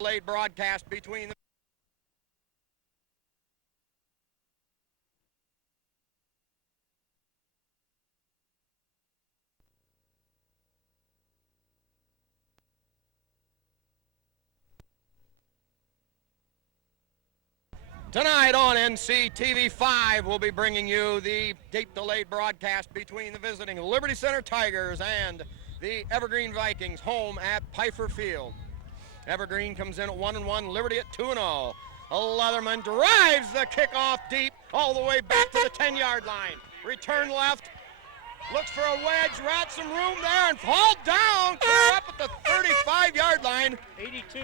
late broadcast between the Tonight on NCTV5, we'll be bringing you the deep delayed broadcast between the visiting Liberty Center Tigers and the Evergreen Vikings home at Pfeiffer Field. Evergreen comes in at 1-1, Liberty at 2-0. Leatherman drives the kickoff deep all the way back to the 10-yard line. Return left, looks for a wedge, got some room there and fall down, clear up at the 35-yard line. 82.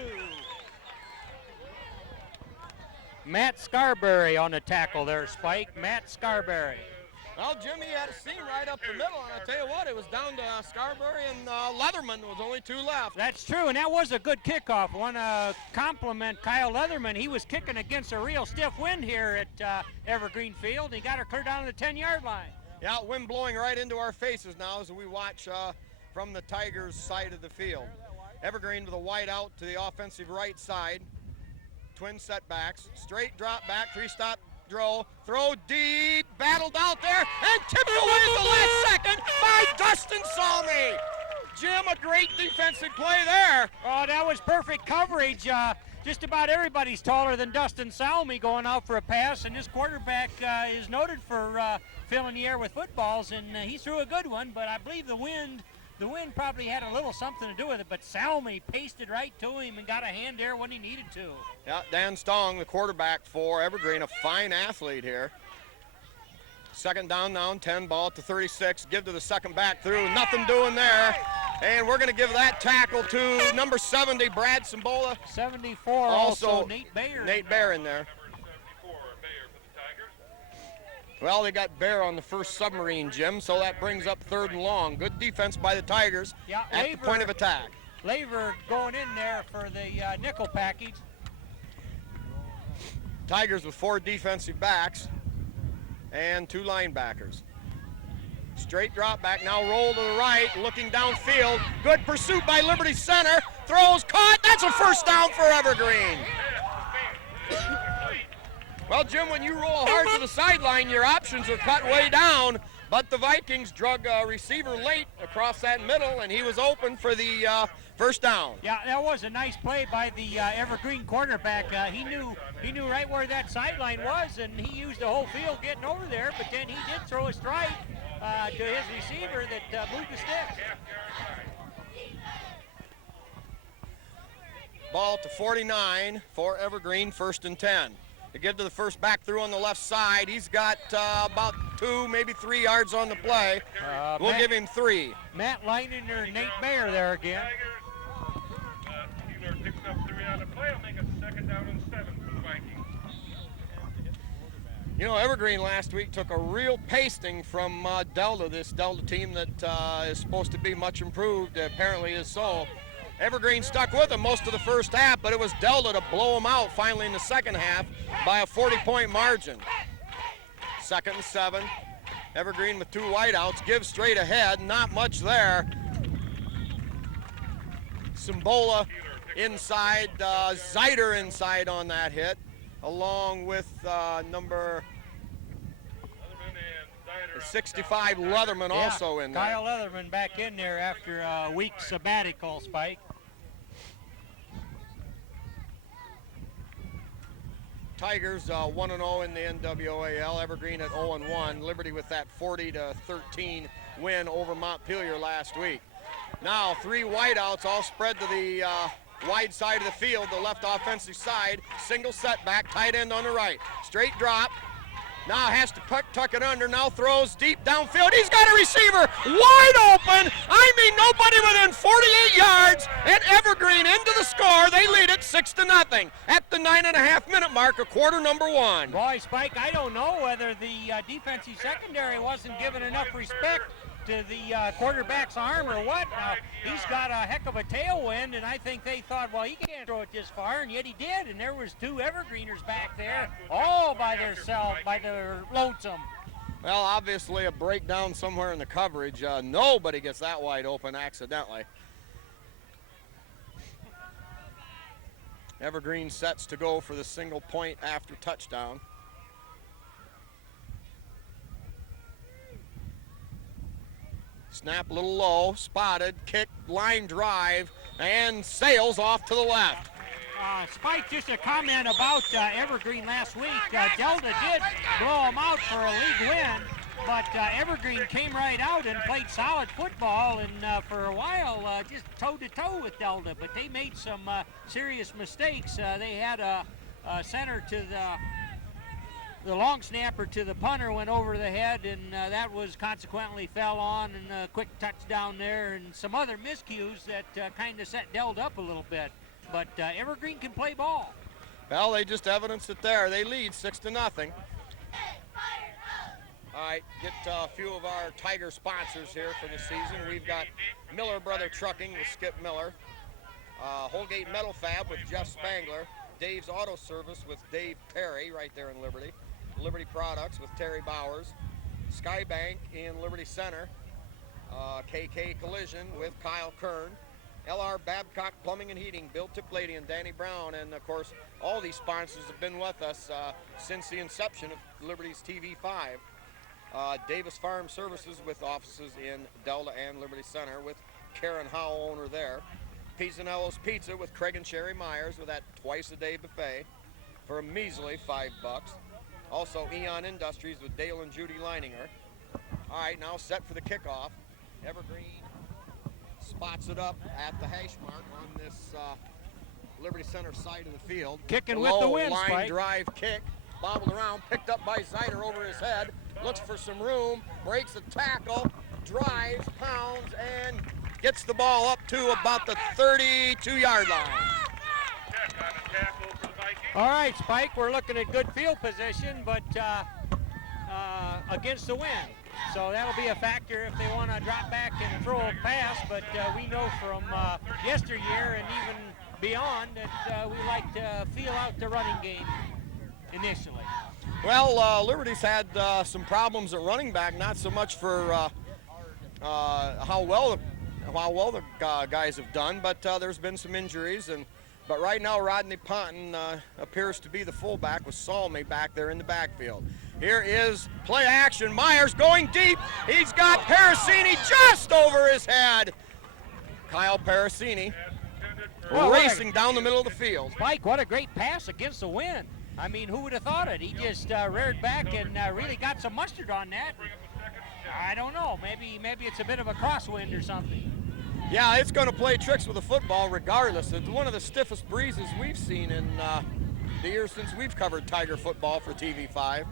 Matt Scarberry on the tackle there, Spike. Matt Scarberry. Well, Jimmy had a seam right up the middle, and I'll tell you what, it was down to Scarberry and Leatherman. There was only two left. That's true, and that was a good kickoff. Want to compliment Kyle Leatherman. He was kicking against a real stiff wind here at Evergreen Field. He got her clear down to the 10-yard line. Yeah, wind blowing right into our faces now as we watch from the Tigers' side of the field. Evergreen with a wide out to the offensive right side. Twin setbacks, straight drop back, three-stop draw, throw deep, battled out there, and tipped away at the last second by Dustin Salmi. Jim, a great defensive play there. Oh, that was perfect coverage. Just about everybody's taller than Dustin Salmi going out for a pass, and this quarterback is noted for filling the air with footballs, and he threw a good one, but I believe the wind probably had a little something to do with it, but Salmi pasted right to him and got a hand there when he needed to. Yeah, Dan Stong, the quarterback for Evergreen, a fine athlete here. Second down now, 10, ball at the 36, give to the second back through, nothing doing there. And we're going to give that tackle to number 70, Brad Simbola. 74, also Nate Bayer. Nate Bayer in there. Well, they got Bear on the first submarine, Jim, so that brings up 3rd and long. Good defense by the Tigers at the point of attack. Laver going in there for the nickel package. Tigers with 4 defensive backs and 2 linebackers. Straight drop back, now roll to the right, looking downfield. Good pursuit by Liberty Center. Throws caught, that's a first down for Evergreen. Well, Jim, when you roll hard to the sideline, your options are cut way down, but the Vikings drug a receiver late across that middle, and he was open for the first down. Yeah, that was a nice play by the Evergreen quarterback. He knew right where that sideline was, and he used the whole field getting over there, but then he did throw a strike to his receiver that moved the stick. Ball to 49 for Evergreen, 1st and 10. To give to the first back through on the left side. He's got about 2, maybe 3 yards on the play. We'll give him 3. Matt Leinen or Nate Bayer there again. Keeler picks up 3 on the play. I'll make it 2nd down and 7 for the Vikings. You know, Evergreen last week took a real pasting from Delta, this Delta team that is supposed to be much improved, apparently is so. Evergreen stuck with them most of the first half, but it was Delta to blow them out finally in the second half by a 40-point margin. 2nd and 7. Evergreen with 2 wideouts, gives straight ahead, not much there. Simbola inside, Zeider inside on that hit, along with number 65 Leatherman also in there. Kyle Leatherman back in there after a week sabbatical, Spike. Tigers 1-0 in the NWAL. Evergreen at 0-1. Liberty with that 40-13 win over Montpelier last week. Now 3 wideouts all spread to the wide side of the field, the left offensive side. Single setback, tight end on the right. Straight drop. Now has to tuck it under, now throws deep downfield. He's got a receiver wide open. I mean, nobody within 48 yards, and Evergreen into the score. They lead it 6-0 at the 9.5-minute mark of quarter number 1. Boy, Spike, I don't know whether the defensive secondary wasn't given enough respect to the quarterback's arm or what. Now, he's got a heck of a tailwind, and I think they thought, well, he can't throw it this far, and yet he did, and there was 2 Evergreeners back there all by themselves, by their lonesome. Well, obviously a breakdown somewhere in the coverage. Nobody gets that wide open accidentally. Evergreen sets to go for the single point after touchdown. Snap a little low, spotted, kick, line drive, and sails off to the left. Spike, just a comment about Evergreen last week. Delta did blow them out for a league win, but Evergreen came right out and played solid football, and for a while just toe-to-toe with Delta, but they made some serious mistakes. They had a center to the long snapper to the punter went over the head, and that was consequently fell on, and a quick touchdown there, and some other miscues that kind of set Delta up a little bit. But Evergreen can play ball. Well, they just evidenced it there. They lead 6-0. All right, get a few of our Tiger sponsors here for the season. We've got Miller Brother Trucking with Skip Miller, Holgate Metal Fab with Jeff Spangler, Dave's Auto Service with Dave Perry right there in Liberty, Liberty Products with Terry Bowers, Skybank in Liberty Center, KK Collision with Kyle Kern, LR Babcock Plumbing and Heating, Bill Tiplady and Danny Brown, and of course all these sponsors have been with us since the inception of Liberty's TV5. Davis Farm Services with offices in Delta and Liberty Center with Karen Howe, owner there. Pisanello's Pizza with Craig and Sherry Myers with that twice-a-day buffet for a measly $5. Also Eon Industries with Dale and Judy Leininger. All right, now set for the kickoff. Evergreen spots it up at the hash mark on this Liberty Center side of the field. Kicking with the wind, line Spike. drive kick, bobbled around, picked up by Zider over his head, looks for some room, breaks a tackle, drives, pounds, and gets the ball up to about the 32-yard line. All right, Spike, we're looking at good field position, but against the wind. So that'll be a factor if they want to drop back and throw a pass, but we know from yesteryear and even beyond that we like to feel out the running game initially. Well, Liberty's had some problems at running back, not so much for how well the guys have done, but there's been some injuries, but right now Rodney Ponton appears to be the fullback with Salmi back there in the backfield. Here is play action. Myers going deep. He's got Parasini just over his head. Kyle Parasini racing down the middle of the field. Spike, what a great pass against the wind. I mean, who would have thought it? He just reared back and really got some mustard on that. I don't know. Maybe it's a bit of a crosswind or something. Yeah, it's going to play tricks with the football regardless. It's one of the stiffest breezes we've seen in the years since we've covered Tiger football for TV5.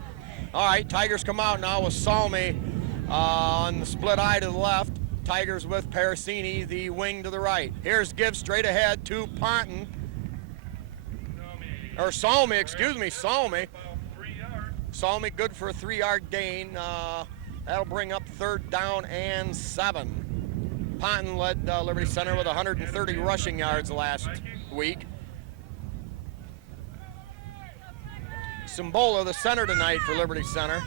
All right, Tigers come out now with Salmi on the split eye to the left. Tigers with Parasini, the wing to the right. Here's give straight ahead to Ponton. Or Salmi, excuse me, Salmi. Salmi good for a 3-yard gain. That'll bring up 3rd down and 7. Ponton led Liberty Center with 130 rushing yards last week. Simbola, the center tonight for Liberty Center.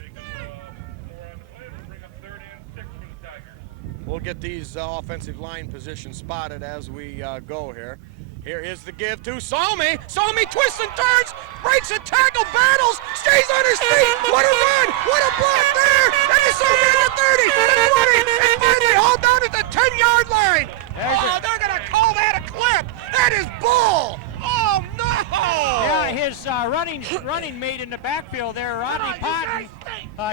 We'll get these offensive line positions spotted as we go here. Here is the give to Salmi. Salmi twists and turns, breaks a tackle, battles, stays on his feet. What a run! What a block there! And Salmi at the 30, the 20, and finally all down at the 10-yard line. They're going to call that a clip. That is bull. Oh no! Yeah, his running mate in the backfield there, Rodney Ponton,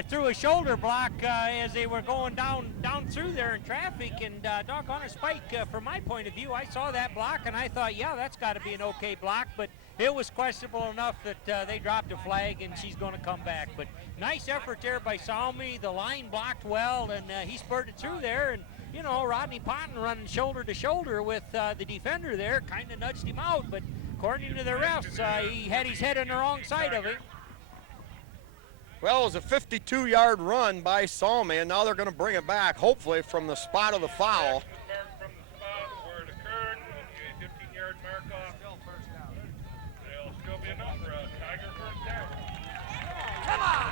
threw a shoulder block as they were going down through there in traffic, and doggone it, Spike, from my point of view, I saw that block and I thought, yeah, that's got to be an okay block, but it was questionable enough that they dropped a flag and she's going to come back. But nice effort there by Salmi. The line blocked well, and he spurted through there, and you know, Rodney Ponton running shoulder to shoulder with the defender there, kind of nudged him out, but according to the refs, he had his head on the wrong side of it. Well, it was a 52-yard run by Salmi, and now they're going to bring it back, hopefully from the spot of the foul. From the spot where it occurred, a 15-yard mark off. There'll still be enough for a Tiger first down. Come on!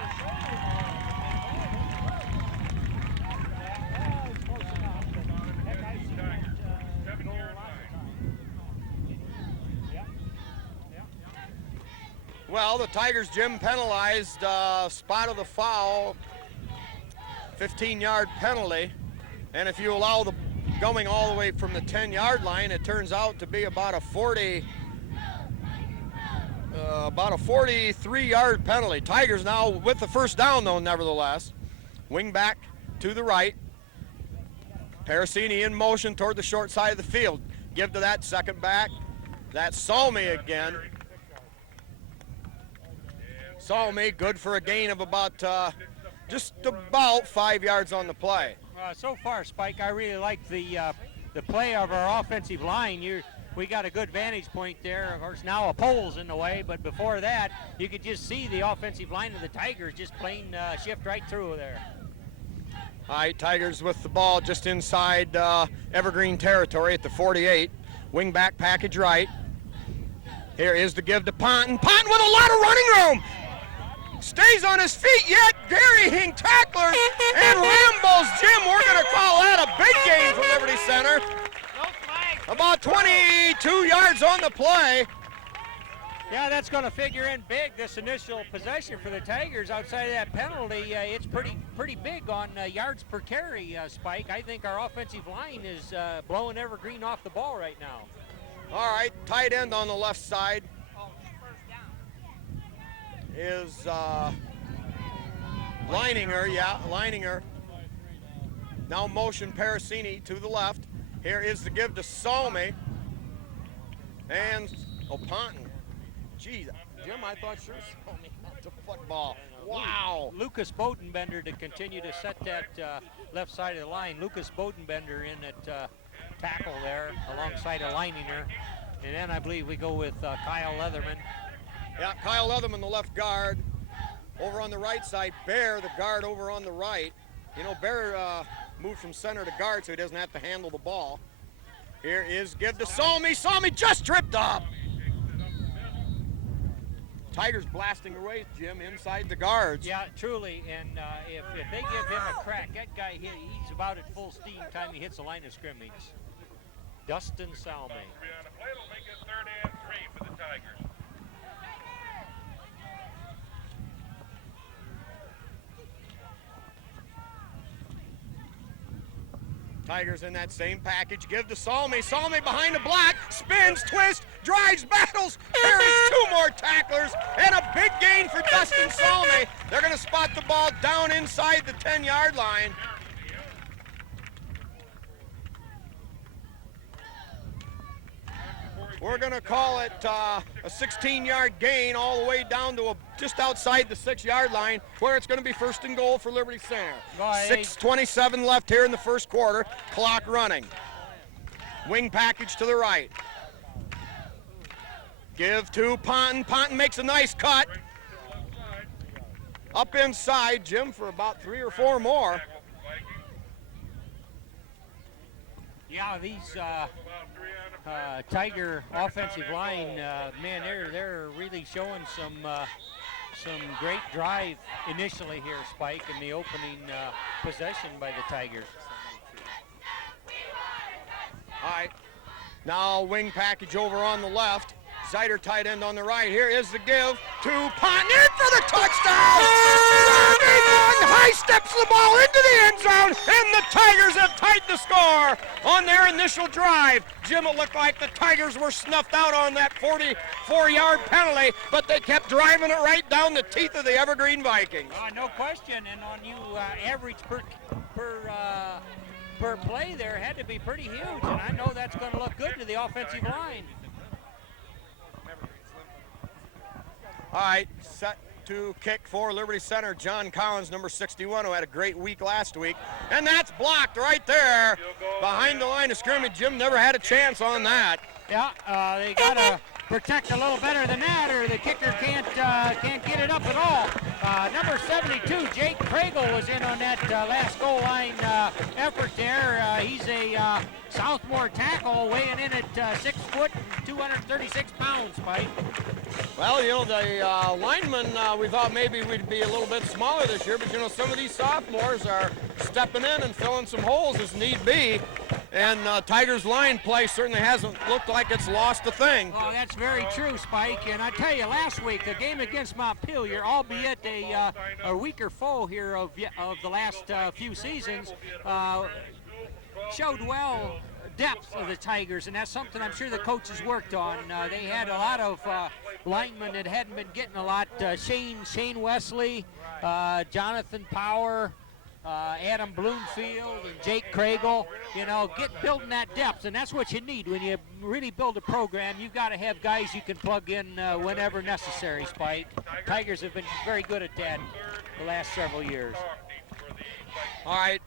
Well, the Tigers, Jim, penalized spot of the foul, 15-yard penalty. And if you allow the going all the way from the 10-yard line, it turns out to be about a 43-yard penalty. Tigers now with the first down, though, nevertheless. Wing back to the right. Parasini in motion toward the short side of the field. Give to that second back. That's Salmi again. Salmi good for a gain of about just about 5 yards on the play. So far, Spike, I really like the play of our offensive line. We got a good vantage point there. Of course, now a pole's in the way, but before that, you could just see the offensive line of the Tigers just plain shift right through there. All right, Tigers with the ball just inside Evergreen territory at the 48. Wing back package right. Here is the give to Ponton. Ponton with a lot of running room. Stays on his feet yet. Varying tacklers and Rambo's. Jim, we're going to call that a big gain for Liberty Center. About 22 yards on the play. Yeah, that's going to figure in big, this initial possession for the Tigers. Outside of that penalty, it's pretty big on yards per carry, Spike. I think our offensive line is blowing Evergreen off the ball right now. All right, tight end on the left side is Leininger. Yeah, Leininger. Now motion Parasini to the left. Here is the give to Salmi. And Ponton. Geez, Jim, I thought sure Salmi had the football. Wow. Lucas Bodenbender to continue to set that left side of the line. Lucas Bodenbender in at tackle there alongside of Leininger. And then I believe we go with Kyle Leatherman. Yeah, Kyle Leatherman, the left guard. Over on the right side, Bear, the guard over on the right. You know, Bear moved from center to guard so he doesn't have to handle the ball. Here is give to Salmi. Salmi just tripped up. Tigers blasting away, Jim, inside the guards. Yeah, truly, and if they give him a crack, that guy, he's about at full steam time he hits the line of scrimmage. Dustin Salmi. It'll make it 3rd and 3 for the Tigers. Tigers in that same package. Give to Salmi. Salmi behind the block. Spins, twists, drives, battles. There is 2 more tacklers and a big gain for Dustin Salmi. They're going to spot the ball down inside the 10-yard line. We're going to call it a 16-yard gain all the way down to just outside the 6-yard line, where it's going to be 1st and goal for Liberty Center. 6:27 left here in the first quarter. Clock running. Wing package to the right. Give to Ponton. Ponton makes a nice cut. Up inside, Jim, for about 3 or 4 more. Yeah, these Tiger offensive line, man, they're really showing some great drive initially here, Spike, in the opening possession by the Tigers. All right, now wing package over on the left. Zider tight end on the right. Here is the give to Ponton in for the touchdown! High steps the ball into the end zone, and the Tigers have tied the score on their initial drive. Jim, it looked like the Tigers were snuffed out on that 44-yard penalty, but they kept driving it right down the teeth of the Evergreen Vikings. No question, and on you average per play there had to be pretty huge, and I know that's going to look good to the offensive line. All right, set to kick for Liberty Center. John Collins, number 61, who had a great week last week. And that's blocked right there behind the line of scrimmage. Jim never had a chance on that. Yeah, they got to protect a little better than that, or the kicker can't get it up at all. Number 72, Jake Pregel, was in on that last goal line effort there. He's a sophomore tackle weighing in at 6 foot and 236 pounds, Mike. Well, you know, the linemen, we thought maybe we'd be a little bit smaller this year, but, you know, some of these sophomores are stepping in and filling some holes as need be. And Tigers line play certainly hasn't looked like it's lost a thing. Oh, that's very true, Spike. And I tell you, last week, the game against Montpelier, albeit a weaker foe here of the last few seasons, showed well depth of the Tigers, and that's something I'm sure the coaches worked on. They had a lot of linemen that hadn't been getting a lot. Shane Wesley, Jonathan Power, Adam Bloomfield, and Jake Craigle. You know, building that depth, and that's what you need when you really build a program. You've got to have guys you can plug in whenever necessary, Spike. Tigers have been very good at that the last several years. All right,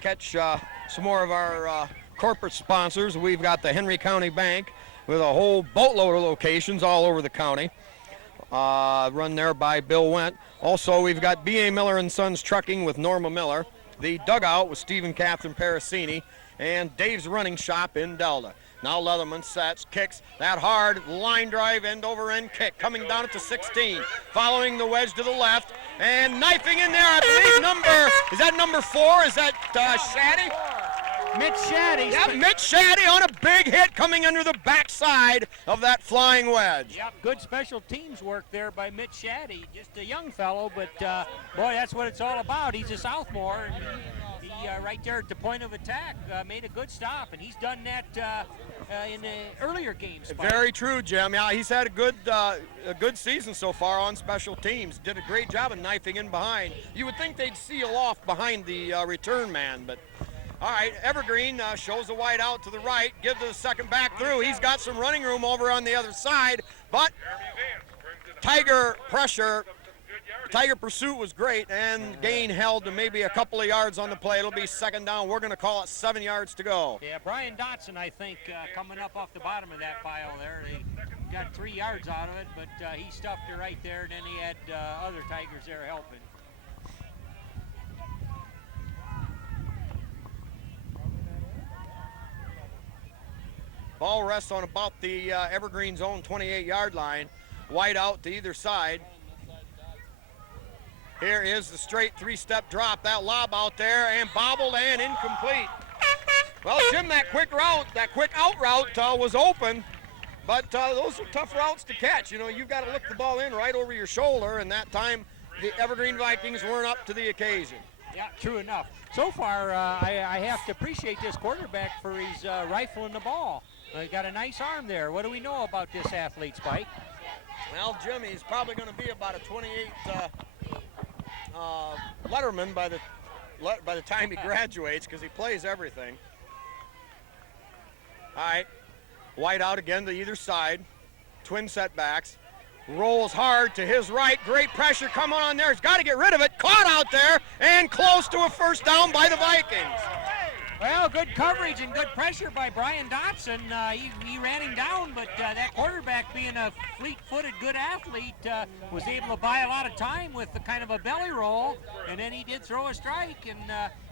catch some more of our corporate sponsors. We've got the Henry County Bank with a whole boatload of locations all over the county, run there by Bill Wendt. Also, we've got B.A. Miller & Sons Trucking with Norma Miller, the Dugout with Stephen Catherine Parasini, and Dave's Running Shop in Delta. Now Leatherman sets, kicks that hard line drive, end over end kick, coming down at the 16, following the wedge to the left, and knifing in there, I believe, is that number 4? Is that Shaddy? Mitch Shaddy. Yep, Mitch Shaddy on a big hit coming under the backside of that flying wedge. Yep, good special teams work there by Mitch Shaddy. Just a young fellow, but boy, that's what it's all about. He's a sophomore, and he right there at the point of attack made a good stop, and he's done that in the earlier games. Very true, Jim. Yeah, he's had a good season so far on special teams. Did a great job of knifing in behind. You would think they'd seal off behind the return man, but all right, Evergreen shows a wide out to the right, gives the second back through. He's got some running room over on the other side, but Tiger pressure, Tiger pursuit was great, and gain held to maybe a couple of yards on the play. It'll be second down. We're going to call it 7 yards to go. Yeah, Brian Dotson, I think, coming up off the bottom of that pile there. They got 3 yards out of it, but he stuffed it right there, and then he had other Tigers there helping. Ball rests on about the Evergreen's own 28-yard line. Wide out to either side. Here is the straight 3-step drop. That lob out there and bobbled and incomplete. Well, Jim, that quick out route was open, but those are tough routes to catch. You know, you've got to look the ball in right over your shoulder, and that time the Evergreen Vikings weren't up to the occasion. Yeah, true enough. So far, I have to appreciate this quarterback for his rifling the ball. He got a nice arm there. What do we know about this athlete, Spike? Well, Jim, he's probably going to be about a 28 letterman by the time he graduates, because he plays everything. All right, wide out again to either side. Twin setbacks. Rolls hard to his right. Great pressure coming on there. He's got to get rid of it. Caught out there and close to a first down by the Vikings. Well, good coverage and good pressure by Brian Dotson. He ran him down, but that quarterback, being a fleet-footed good athlete, was able to buy a lot of time with the kind of a belly roll, and then he did throw a strike. And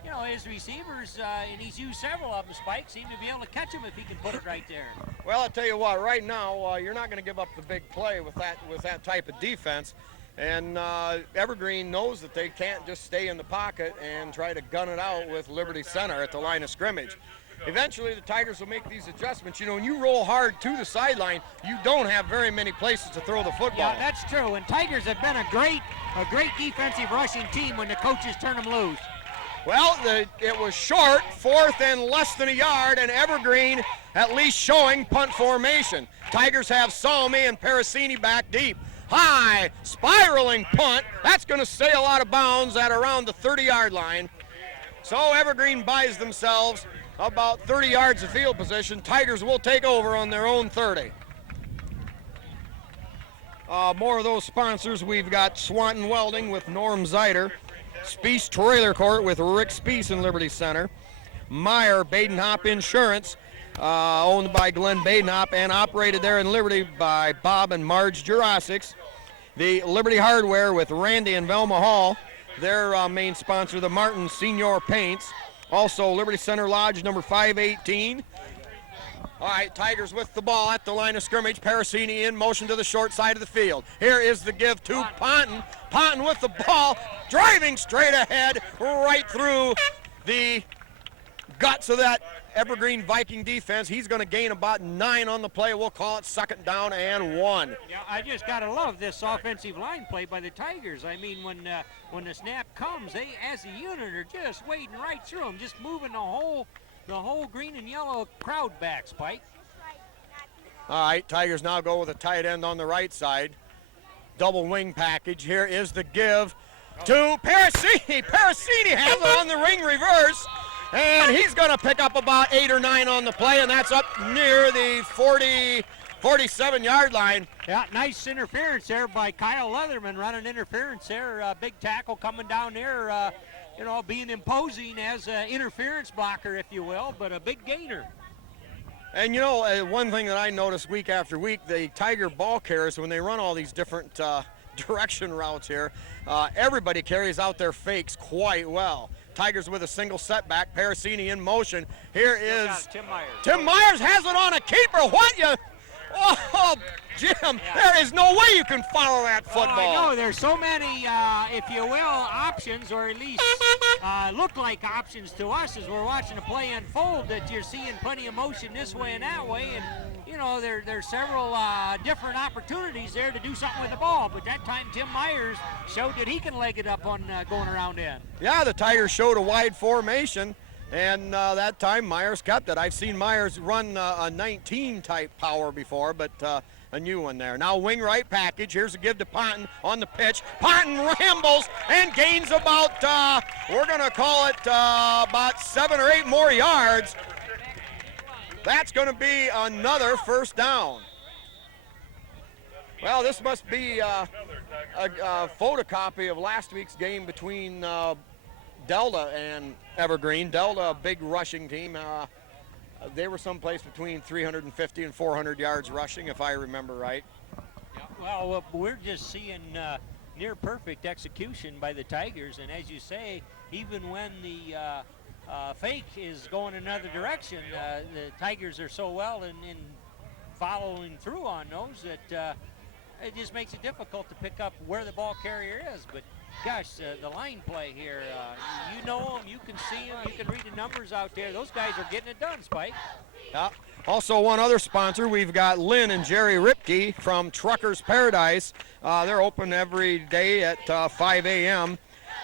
you know, his receivers, and he's used several of them, Spike, seem to be able to catch him if he can put it right there. Well, I'll tell you what, right now you're not going to give up the big play with that type of defense. And Evergreen knows that they can't just stay in the pocket and try to gun it out with Liberty Center at the line of scrimmage. Eventually, the Tigers will make these adjustments. You know, when you roll hard to the sideline, you don't have very many places to throw the football. Yeah, that's true. And Tigers have been a great defensive rushing team when the coaches turn them loose. Well, it was short, 4th and less than a yard, and Evergreen at least showing punt formation. Tigers have Salmi and Parasini back deep. High, spiraling punt. That's going to sail out of bounds at around the 30-yard line. So Evergreen buys themselves about 30 yards of field position. Tigers will take over on their own 30. More of those sponsors. We've got Swanton Welding with Norm Zeider. Speece Trailer Court with Rick Speece in Liberty Center. Meyer Badenhop Insurance, owned by Glenn Badenhop and operated there in Liberty by Bob and Marge Jurasics. The Liberty Hardware with Randy and Velma Hall, their main sponsor, the Martin Senior Paints. Also Liberty Center Lodge number 518. All right, Tigers with the ball at the line of scrimmage. Parasini in motion to the short side of the field. Here is the give to Ponton. Ponton with the ball, driving straight ahead, right through the guts of that Evergreen Viking defense. He's going to gain about 9 on the play. We'll call it 2nd down and 1. Yeah, I just got to love this offensive line play by the Tigers. I mean, when the snap comes, they, as a unit, are just wading right through them, just moving the whole green and yellow crowd back, Spike. All right, Tigers now go with a tight end on the right side. Double wing package. Here is the give to Parasini. Parasini has it on the ring reverse, and he's going to pick up about 8 or 9 on the play, and that's up near the 47-yard line. Yeah, nice interference there by Kyle Leatherman, running interference there. Big tackle coming down there, being imposing as an interference blocker, if you will, but a big gainer. And one thing that I notice week after week, the Tiger ball carriers, when they run all these different direction routes here, everybody carries out their fakes quite well. Tigers with a single setback, Parasini in motion. Here is Tim Myers. Tim Myers has it on a keeper. Oh, Jim, there is no way you can follow that football. I know, there's so many, if you will, options, or at least look like options to us as we're watching the play unfold, that you're seeing plenty of motion this way and that way, and there's several different opportunities there to do something with the ball, but that time Tim Myers showed that he can leg it up on going around in. Yeah, the Tigers showed a wide formation, and that time Myers kept it. I've seen Myers run a 19-type power before, but a new one there. Now wing right package. Here's a give to Ponton on the pitch. Ponton rambles and gains about, we're going to call it about 7 or 8 more yards. That's going to be another 1st down. Well, this must be a photocopy of last week's game between Delta and Evergreen. Delta, a big rushing team. They were someplace between 350 and 400 yards rushing, if I remember right. Yeah, well, we're just seeing near perfect execution by the Tigers, and as you say, even when the fake is going another direction, the Tigers are so well in following through on those that it just makes it difficult to pick up where the ball carrier is. But gosh, the line play here, you know them, you can see them, you can read the numbers out there. Those guys are getting it done, Spike. Yeah. Also, one other sponsor, we've got Lynn and Jerry Ripke from Truckers Paradise. They're open every day at 5 a.m.,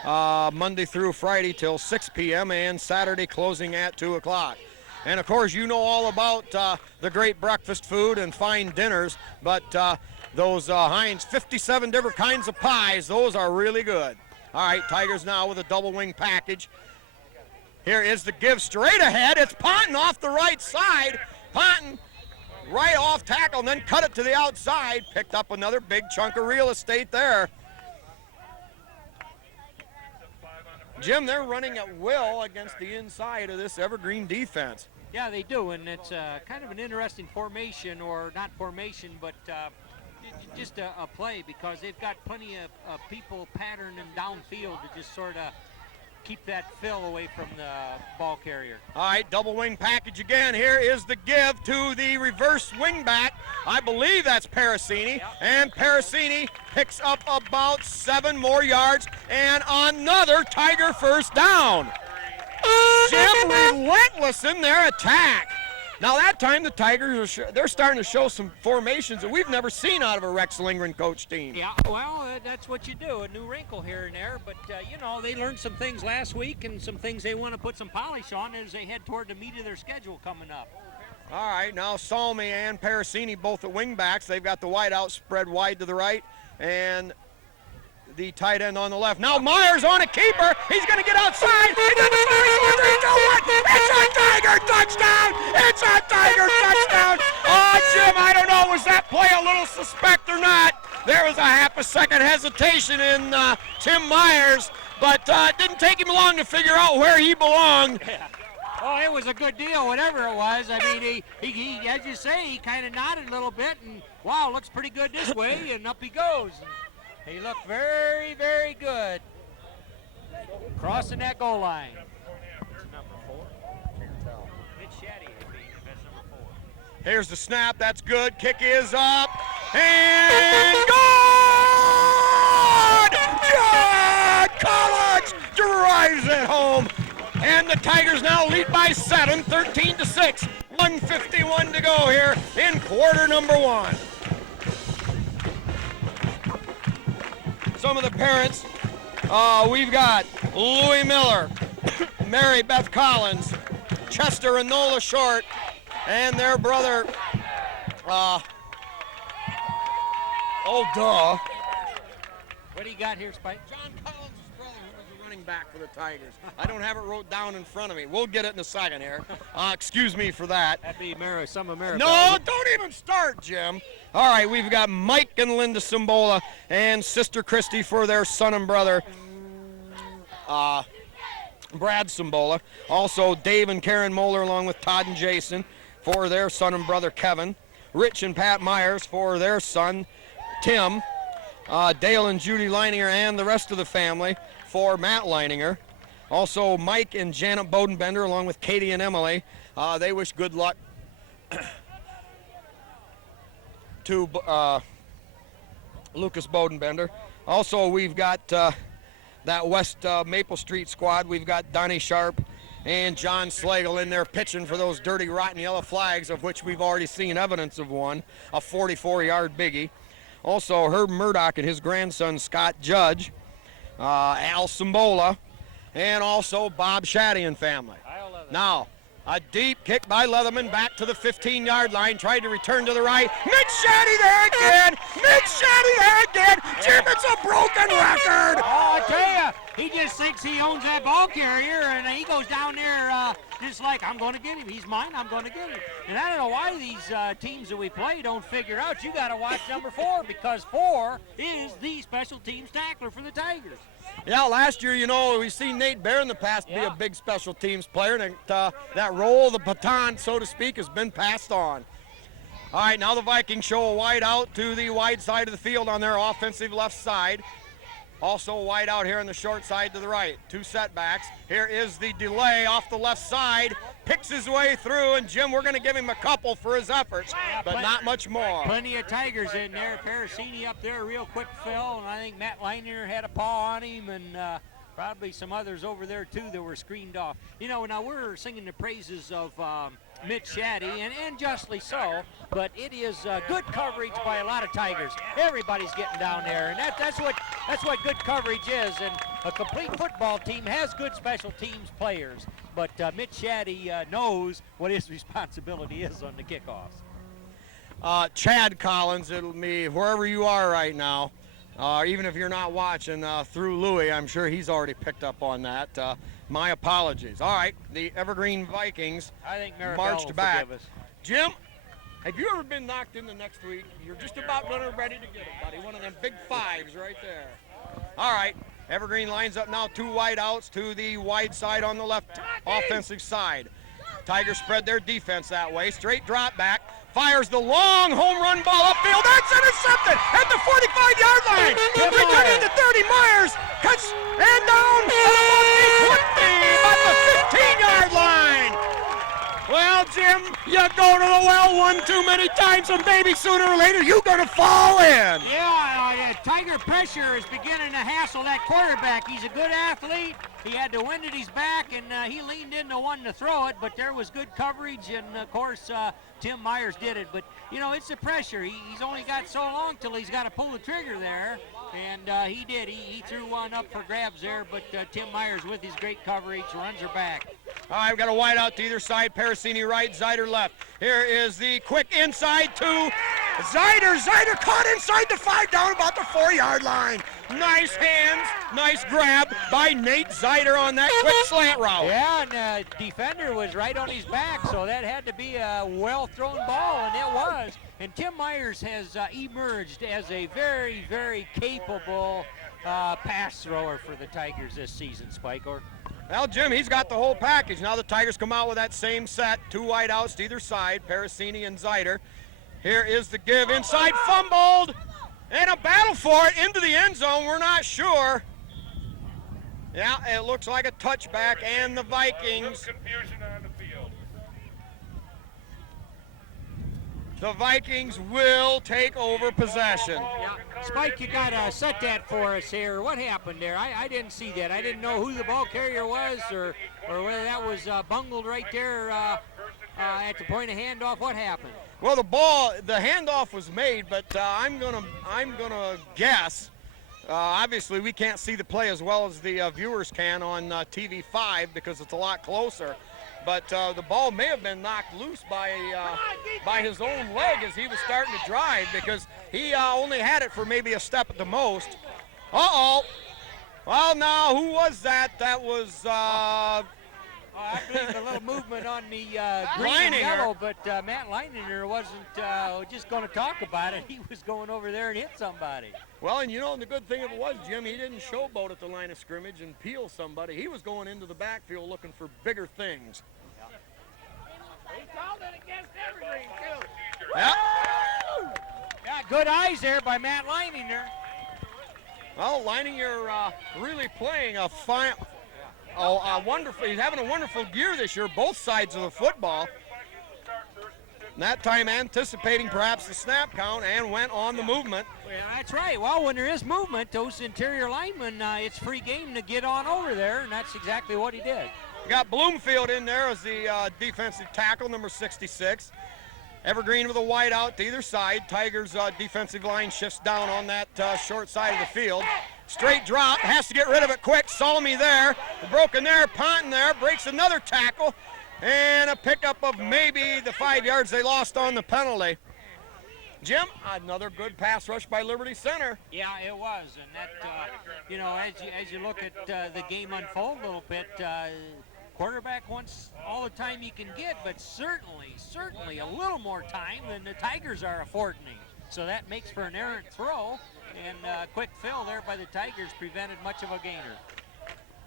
Monday through Friday till 6 p.m., and Saturday closing at 2 o'clock. And, of course, you know all about the great breakfast food and fine dinners, but those Heinz 57 different kinds of pies, those are really good. All right, Tigers now with a double wing package. Here is the give straight ahead. It's Ponton off the right side. Ponton right off tackle and then cut it to the outside. Picked up another big chunk of real estate there. Jim, they're running at will against the inside of this Evergreen defense. Yeah, they do, and it's kind of an interesting formation, or not formation, but just a play, because they've got plenty of people patterned and downfield to just sort of keep that fill away from the ball carrier. All right, double wing package again. Here is the give to the reverse wing back. I believe that's Parasini. Yep. And Parasini picks up about 7 more yards and another Tiger 1st down. Jim relentless in their attack. Now that time the Tigers they're starting to show some formations that we've never seen out of a Rex Lindgren coach team. Yeah, well, that's what you do, a new wrinkle here and there, but they learned some things last week and some things they want to put some polish on as they head toward the meat of their schedule coming up. All right, now Salmi and Parasini both at wing backs. They've got the wide out spread wide to the right and the tight end on the left. Now Myers on a keeper. He's going to get outside. It's a Tiger touchdown. It's a Tiger touchdown. Oh, Jim, I don't know. Was that play a little suspect or not? There was a half a second hesitation in Tim Myers, but it didn't take him long to figure out where he belonged. Yeah. Oh, it was a good deal, whatever it was. I mean, he as you say, he kind of nodded a little bit, and wow, looks pretty good this way, and up he goes. He looked very, very good crossing that goal line. It's number 4. Can't tell. It's Shaddy, if that's number 4. Here's the snap. That's good. Kick is up. And good! John Collins drives it home. And the Tigers now lead by 7, 13-6. 1:51 to go here in quarter number 1. Some of the parents, we've got Louis Miller, Mary Beth Collins, Chester and Nola Short, and their brother, What do you got here, Spike? John Collins' brother, who was the running back for the Tigers. I don't have it wrote down in front of me. We'll get it in a second here. Excuse me for that. That'd be some America. No, don't even start, Jim. All right, we've got Mike and Linda Simbola and Sister Christy for their son and brother, Brad Simbola. Also, Dave and Karen Moeller along with Todd and Jason for their son and brother, Kevin. Rich and Pat Myers for their son, Tim. Dale and Judy Leininger and the rest of the family for Matt Leininger. Also, Mike and Janet Bodenbender along with Katie and Emily. They wish good luck to Lucas Bodenbender. Also, we've got that West Maple Street squad. We've got Donnie Sharp and John Slagle in there pitching for those dirty, rotten yellow flags, of which we've already seen evidence of one, a 44-yard biggie. Also, Herb Murdoch and his grandson, Scott Judge, Al Simbola, and also Bob Shaddy and family. Now, a deep kick by Leatherman back to the 15-yard line, tried to return to the right. Mitch Shaddy there again! Mitch Shaddy there again! Jim, it's a broken record! Oh, I tell you, he just thinks he owns that ball carrier, and he goes down there just like, I'm going to get him. He's mine, I'm going to get him. And I don't know why these teams that we play don't figure out you got to watch number 4, because 4 is the special teams tackler for the Tigers. Yeah, last year, you know, we've seen Nate Bear in the past be a big special teams player, and that role of the baton, so to speak, has been passed on. All right, now the Vikings show a wide out to the wide side of the field on their offensive left side. Also wide out here on the short side to the right. 2 setbacks. Here is the delay off the left side. Picks his way through, and Jim, we're going to give him a couple for his efforts, but not much more. Plenty of Tigers in there. Parasini up there, real quick fill, and I think Matt Leiner had a paw on him, and probably some others over there too that were screened off. You know, now we're singing the praises of Mitch Shaddy, and justly so, but it is good coverage by a lot of Tigers. Everybody's getting down there, and that's what good coverage is. And a complete football team has good special teams players, but Mitch Shaddy knows what his responsibility is on the kickoffs. Chad Collins, it'll be wherever you are right now, even if you're not watching through Louis, I'm sure he's already picked up on that. My apologies. All right, the Evergreen Vikings marched back. Jim, have you ever been knocked in the next week? You're just about ready to get it, buddy. One of them big 5s right there. All right, Evergreen lines up now, 2 wide outs to the wide side on the left offensive side. Tigers spread their defense that way. Straight drop back. Fires the long home run ball upfield. That's intercepted at the 45-yard line. Returning to 30. Myers cuts and down about the 15-yard line. Well, Jim, you go to the well one too many times, and maybe sooner or later you're going to fall in. Yeah, Tiger pressure is beginning to hassle that quarterback. He's a good athlete. He had the wind at his back, and he leaned into one to throw it, but there was good coverage, and, of course, Tim Myers did it. But, you know, it's the pressure. He's only got so long till he's got to pull the trigger there, and he did. He threw one up for grabs there, but Tim Myers, with his great coverage, runs her back. All right, we've got a wide out to either side. Parasini right, Zeider left. Here is the quick inside to Zeider. Zeider caught inside the 5, down about the 4-yard line. Nice hands, nice grab by Nate Zeider on that quick slant route. Yeah, and defender was right on his back, so that had to be a well-thrown ball, and it was. And Tim Myers has emerged as a very, very capable pass thrower for the Tigers this season, Spike. Well, Jim, he's got the whole package. Now the Tigers come out with that same set. 2 wide outs to either side, Parasini and Zeider. Here is the give inside, fumbled, and a battle for it into the end zone. We're not sure. Yeah, it looks like a touchback, and the Vikings. Some confusion on the field. the Vikings will take over possession. Yeah. Spike, you got to set that for us here. What happened there? I didn't see that. I didn't know who the ball carrier was or whether that was bungled right there at the point of handoff. What happened? Well, the handoff was made, but I'm gonna guess. Obviously, we can't see the play as well as the viewers can on TV5 because it's a lot closer. But the ball may have been knocked loose by his own leg as he was starting to drive because he only had it for maybe a step at the most. Uh-oh. Well, now, who was that? That was... I believe a little movement on the green and yellow, but Matt Leininger wasn't just going to talk about it. He was going over there and hit somebody. Well, and you know, the good thing of it was, Jim, he didn't showboat at the line of scrimmage and peel somebody. He was going into the backfield looking for bigger things. He called it against Evergreen, too. Yeah. Got good eyes there by Matt Leininger. Well, Leininger really playing a fine... wonderful. He's having a wonderful year this year, both sides of the football. And that time anticipating perhaps the snap count and went on the movement. Well, that's right. Well, when there is movement, those interior linemen, it's free game to get on over there, and that's exactly what he did. We got Bloomfield in there as the defensive tackle, number 66. Evergreen with a wide out to either side. Tigers' defensive line shifts down on that short side of the field. Straight drop, has to get rid of it quick. Salmi there, broken there, Ponton there, breaks another tackle, and a pickup of maybe the 5 yards they lost on the penalty. Jim, another good pass rush by Liberty Center. Yeah, it was, and that, you know, as you look at the game unfold a little bit, quarterback wants all the time he can get, but certainly a little more time than the Tigers are affording him. So that makes for an errant throw, and quick fill there by the Tigers prevented much of a gainer.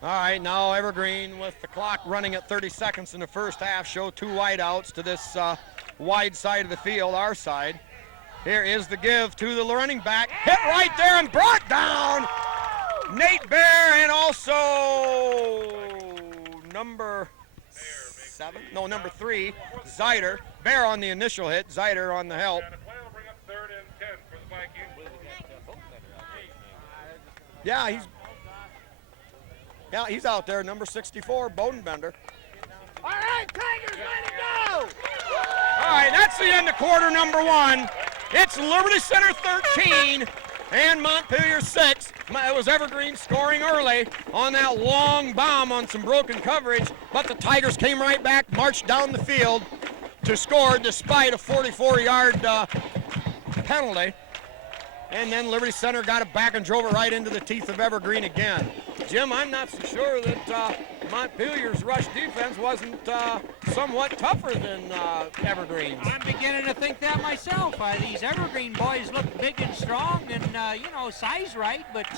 All right, now Evergreen with the clock running at 30 seconds in the first half show two wideouts to this wide side of the field, our side. Here is the give to the running back. Hit right there and brought down Nate Bear and also number 3, Zeider. Bear on the initial hit, Zeider on the help. Yeah, he's out there, number 64, Bodenbender. All right, Tigers, way to go! All right, that's the end of quarter number 1. It's Liberty Center 13 and Montpelier 6. It was Evergreen scoring early on that long bomb on some broken coverage, but the Tigers came right back, marched down the field to score despite a 44-yard penalty. And then Liberty Center got it back and drove it right into the teeth of Evergreen again. Jim, I'm not so sure that Montpelier's rush defense wasn't somewhat tougher than Evergreen's. I'm beginning to think that myself. These Evergreen boys look big and strong and, you know, size right, but,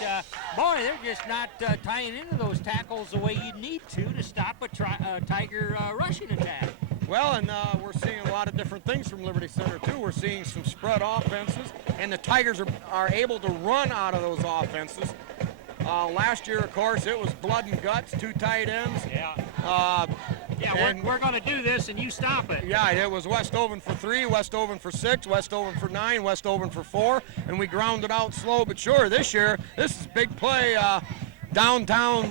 boy, they're just not tying into those tackles the way you need to stop a Tiger rushing attack. Well, and we're seeing a lot of different things from Liberty Center, too. We're seeing some spread offenses, and the Tigers are able to run out of those offenses. Last year, of course, it was blood and guts, 2 tight ends. Yeah. We're going to do this, and you stop it. Yeah, it was Westoven for 3, Westoven for 6, Westoven for 9, Westoven for 4, and we grounded out slow but sure. This year, this is big play, downtown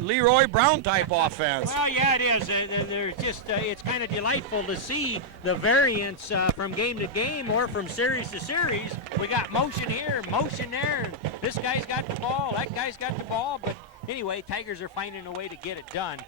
Leroy Brown type offense. Well, yeah, it is. There's just it's kind of delightful to see the variance from game to game or from series to series. We got motion here, motion there. This guy's got the ball, that guy's got the ball, but anyway, Tigers are finding a way to get it done.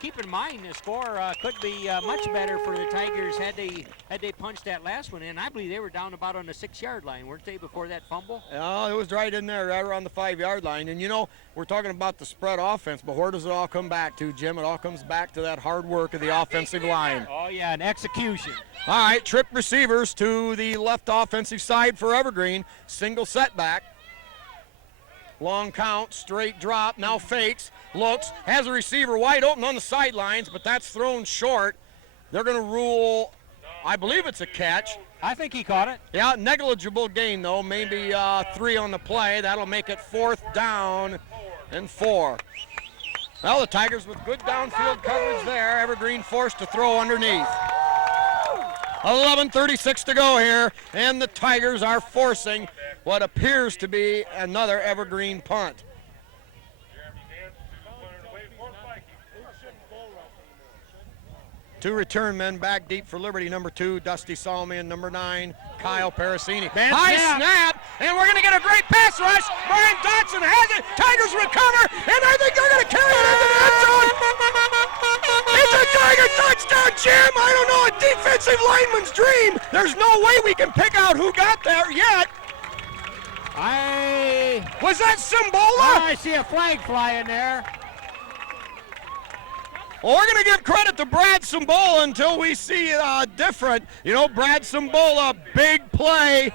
Keep in mind the score could be much better for the Tigers had they punched that last one in. I believe they were down about on the 6-yard line, weren't they, before that fumble? Oh, it was right in there, right around the 5-yard line. And you know, we're talking about the spread offense, but where does it all come back to, Jim? It all comes back to that hard work of the offensive line. Oh yeah, an execution. All right, trip receivers to the left offensive side for Evergreen. Single setback. Long count, straight drop, now fakes, looks, has a receiver wide open on the sidelines, but that's thrown short. They're going to rule, I believe it's a catch. I think he caught it. Yeah, negligible gain, though, maybe 3 on the play. That'll make it 4th down and 4. Well, the Tigers with good downfield coverage there. Evergreen forced to throw underneath. 11:36 to go here, and the Tigers are forcing what appears to be another Evergreen punt. Two return men back deep for Liberty, number 2, Dusty Salmi, and number 9, Kyle Parasini. High snap, and we're going to get a great pass rush. Brian Dotson has it. Tigers recover, and I think they're going to carry it into the end zone. It's a Tiger touchdown, Jim. I don't know, a defensive lineman's dream. There's no way we can pick out who got there yet. Was that Simbola? I see a flag flying there. Well, we're going to give credit to Brad Simbola until we see different. You know, Brad Simbola, big play,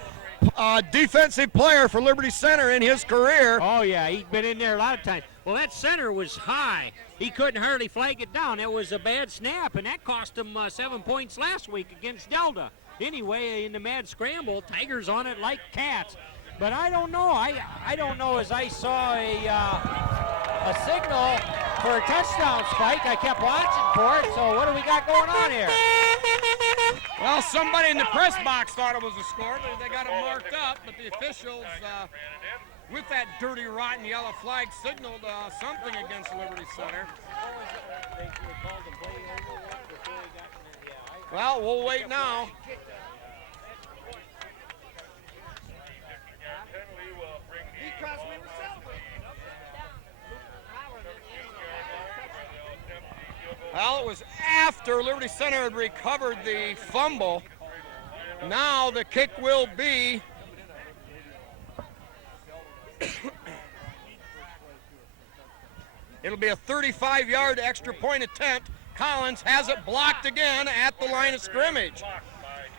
defensive player for Liberty Center in his career. Oh, yeah, he's been in there a lot of times. Well, that center was high. He couldn't hardly flag it down. It was a bad snap, and that cost him 7 points last week against Delta. Anyway, in the mad scramble, Tigers on it like cats. But I don't know. I don't know as I saw a signal for a touchdown, Spike. I kept watching for it, so what do we got going on here? Well, somebody in the press box thought it was a score, but they got it marked up. But the officials, with that dirty, rotten yellow flag, signaled something against Liberty Center. Well, we'll wait now. Because we were celebrating. Well, it was after Liberty Center had recovered the fumble. Now the kick will be it'll be a 35-yard extra point attempt. Collins has it blocked again at the line of scrimmage.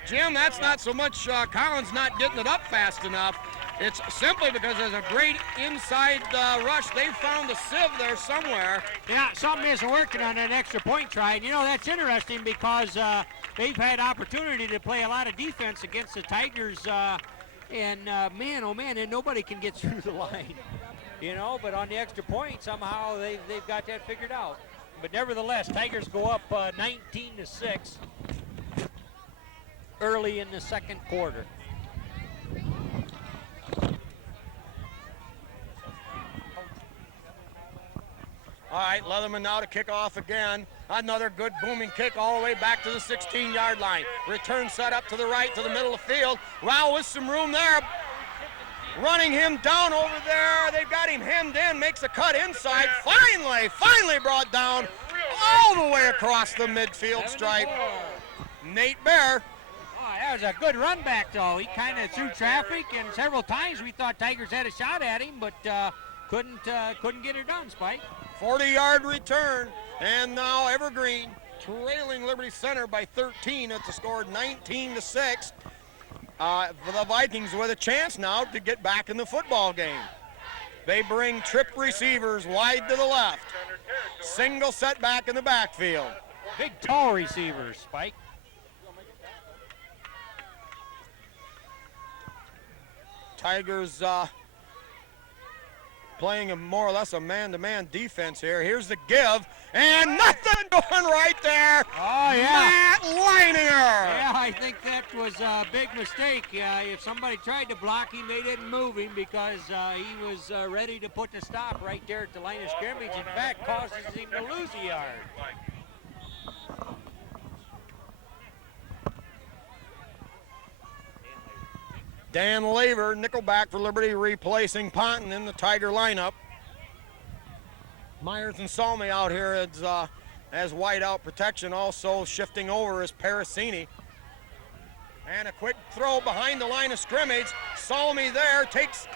Jim, that's not so much Collins not getting it up fast enough. It's simply because there's a great inside rush. They found a sieve there somewhere. Yeah, something isn't working on that extra point try. And, you know, that's interesting because they've had opportunity to play a lot of defense against the Tigers. Man, oh, man, and nobody can get through the line. You know, but on the extra point, somehow they've got that figured out. But nevertheless, Tigers go up 19-6 early in the second quarter. All right, Leatherman now to kick off again. Another good booming kick all the way back to the 16-yard line. Return set up to the right, to the middle of the field. Wow, with some room there. Running him down over there. They've got him hemmed in, makes a cut inside. Finally brought down all the way across the midfield stripe. Nate Bear. Oh, that was a good run back, though. He kind of threw traffic, and several times we thought Tigers had a shot at him, but couldn't get it done, Spike. 40-yard return, and now Evergreen trailing Liberty Center by 13 at the score 19-6. For the Vikings with a chance now to get back in the football game. They bring trip receivers wide to the left. Single set back in the backfield. Big, tall receivers, Spike. Tigers playing a more or less a man-to-man defense here. Here's the give, and nothing going right there. Oh, yeah. Matt Leininger. Yeah, I think that was a big mistake. If somebody tried to block him, they didn't move him because he was ready to put the stop right there at the line of scrimmage. In fact, causes him to lose a yard. Dan Laver, nickelback for Liberty, replacing Ponton in the Tiger lineup. Myers and Salmi out here as wideout protection. Also shifting over is Parasini. And a quick throw behind the line of scrimmage. Salmi there takes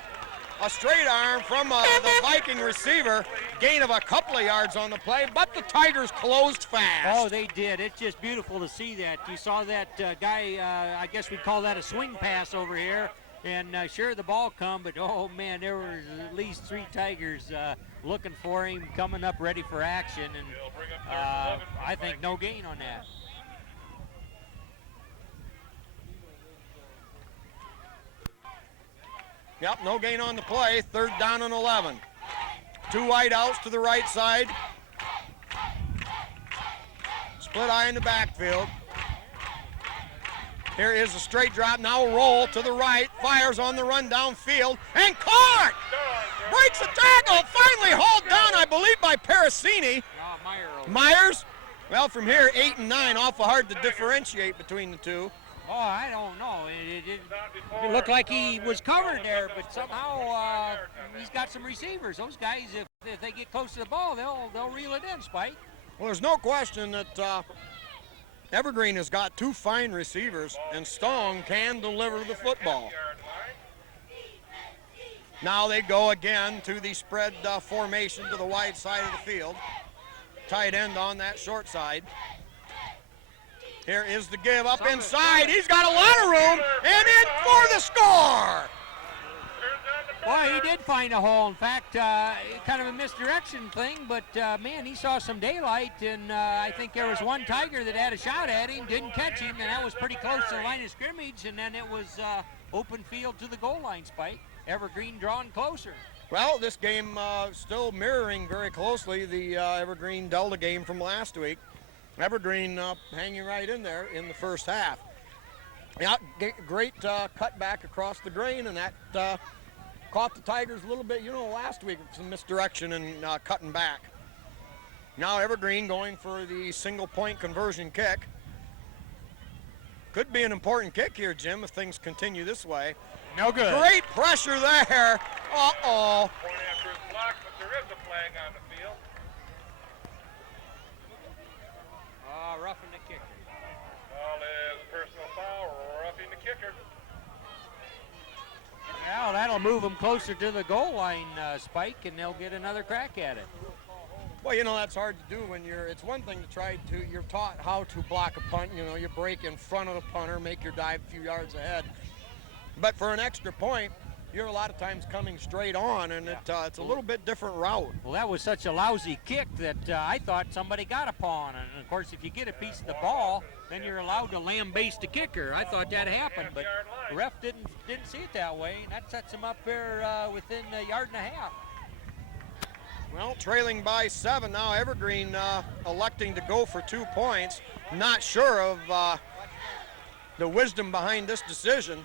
a straight arm from the Viking receiver. Gain of a couple of yards on the play, but the Tigers closed fast. Oh, they did. It's just beautiful to see that. You saw that guy, I guess we'd call that a swing pass over here. And sure, the ball come, but oh man, there was at least 3 Tigers looking for him, coming up ready for action. And I think no gain on that. Yep, no gain on the play. 3rd down and 11. 2 wideouts to the right side. Split eye in the backfield. Here is a straight drop, now a roll to the right, fires on the run downfield, and caught! Breaks the tackle, finally hauled down, I believe, by Parasini. Myers? Well, from here, 8 and 9, awful hard to differentiate between the two. Oh, I don't know. It looked like he was covered there, but somehow he's got some receivers. Those guys, if they get close to the ball, they'll reel it in, Spike. Well, there's no question that Evergreen has got two fine receivers, and Stone can deliver the football. Now they go again to the spread formation to the wide side of the field. Tight end on that short side. Here is the give up inside. He's got a lot of room, and in for the score. Boy, he did find a hole. In fact, kind of a misdirection thing, but man, he saw some daylight, and I think there was one Tiger that had a shot at him, didn't catch him, and that was pretty close to the line of scrimmage, and then it was open field to the goal line, Spike. Evergreen drawing closer. Well, this game still mirroring very closely the Evergreen Delta game from last week. Evergreen hanging right in there in the first half. Yeah, great cutback across the grain, and that caught the Tigers a little bit, last week, some misdirection and cutting back. Now Evergreen going for the single-point conversion kick. Could be an important kick here, Jim, if things continue this way. No good. Great pressure there. Uh-oh. Point after his block, but there is a flag on the field. Roughing the kicker. Call is personal foul, roughing the kicker. Well, that'll move them closer to the goal line, Spike, and they'll get another crack at it. Well, that's hard to do when it's one thing to try to, you're taught how to block a punt, you break in front of the punter, make your dive a few yards ahead. But for an extra point, you're a lot of times coming straight on, and it's a little bit different route. Well, that was such a lousy kick that I thought somebody got a paw on it. And of course, if you get a piece of the ball, then you're allowed to lambaste the kicker. I thought that happened, but the ref didn't see it that way, and that sets him up there within a yard and a half. Well, trailing by 7 now. Evergreen electing to go for 2 points. Not sure of the wisdom behind this decision.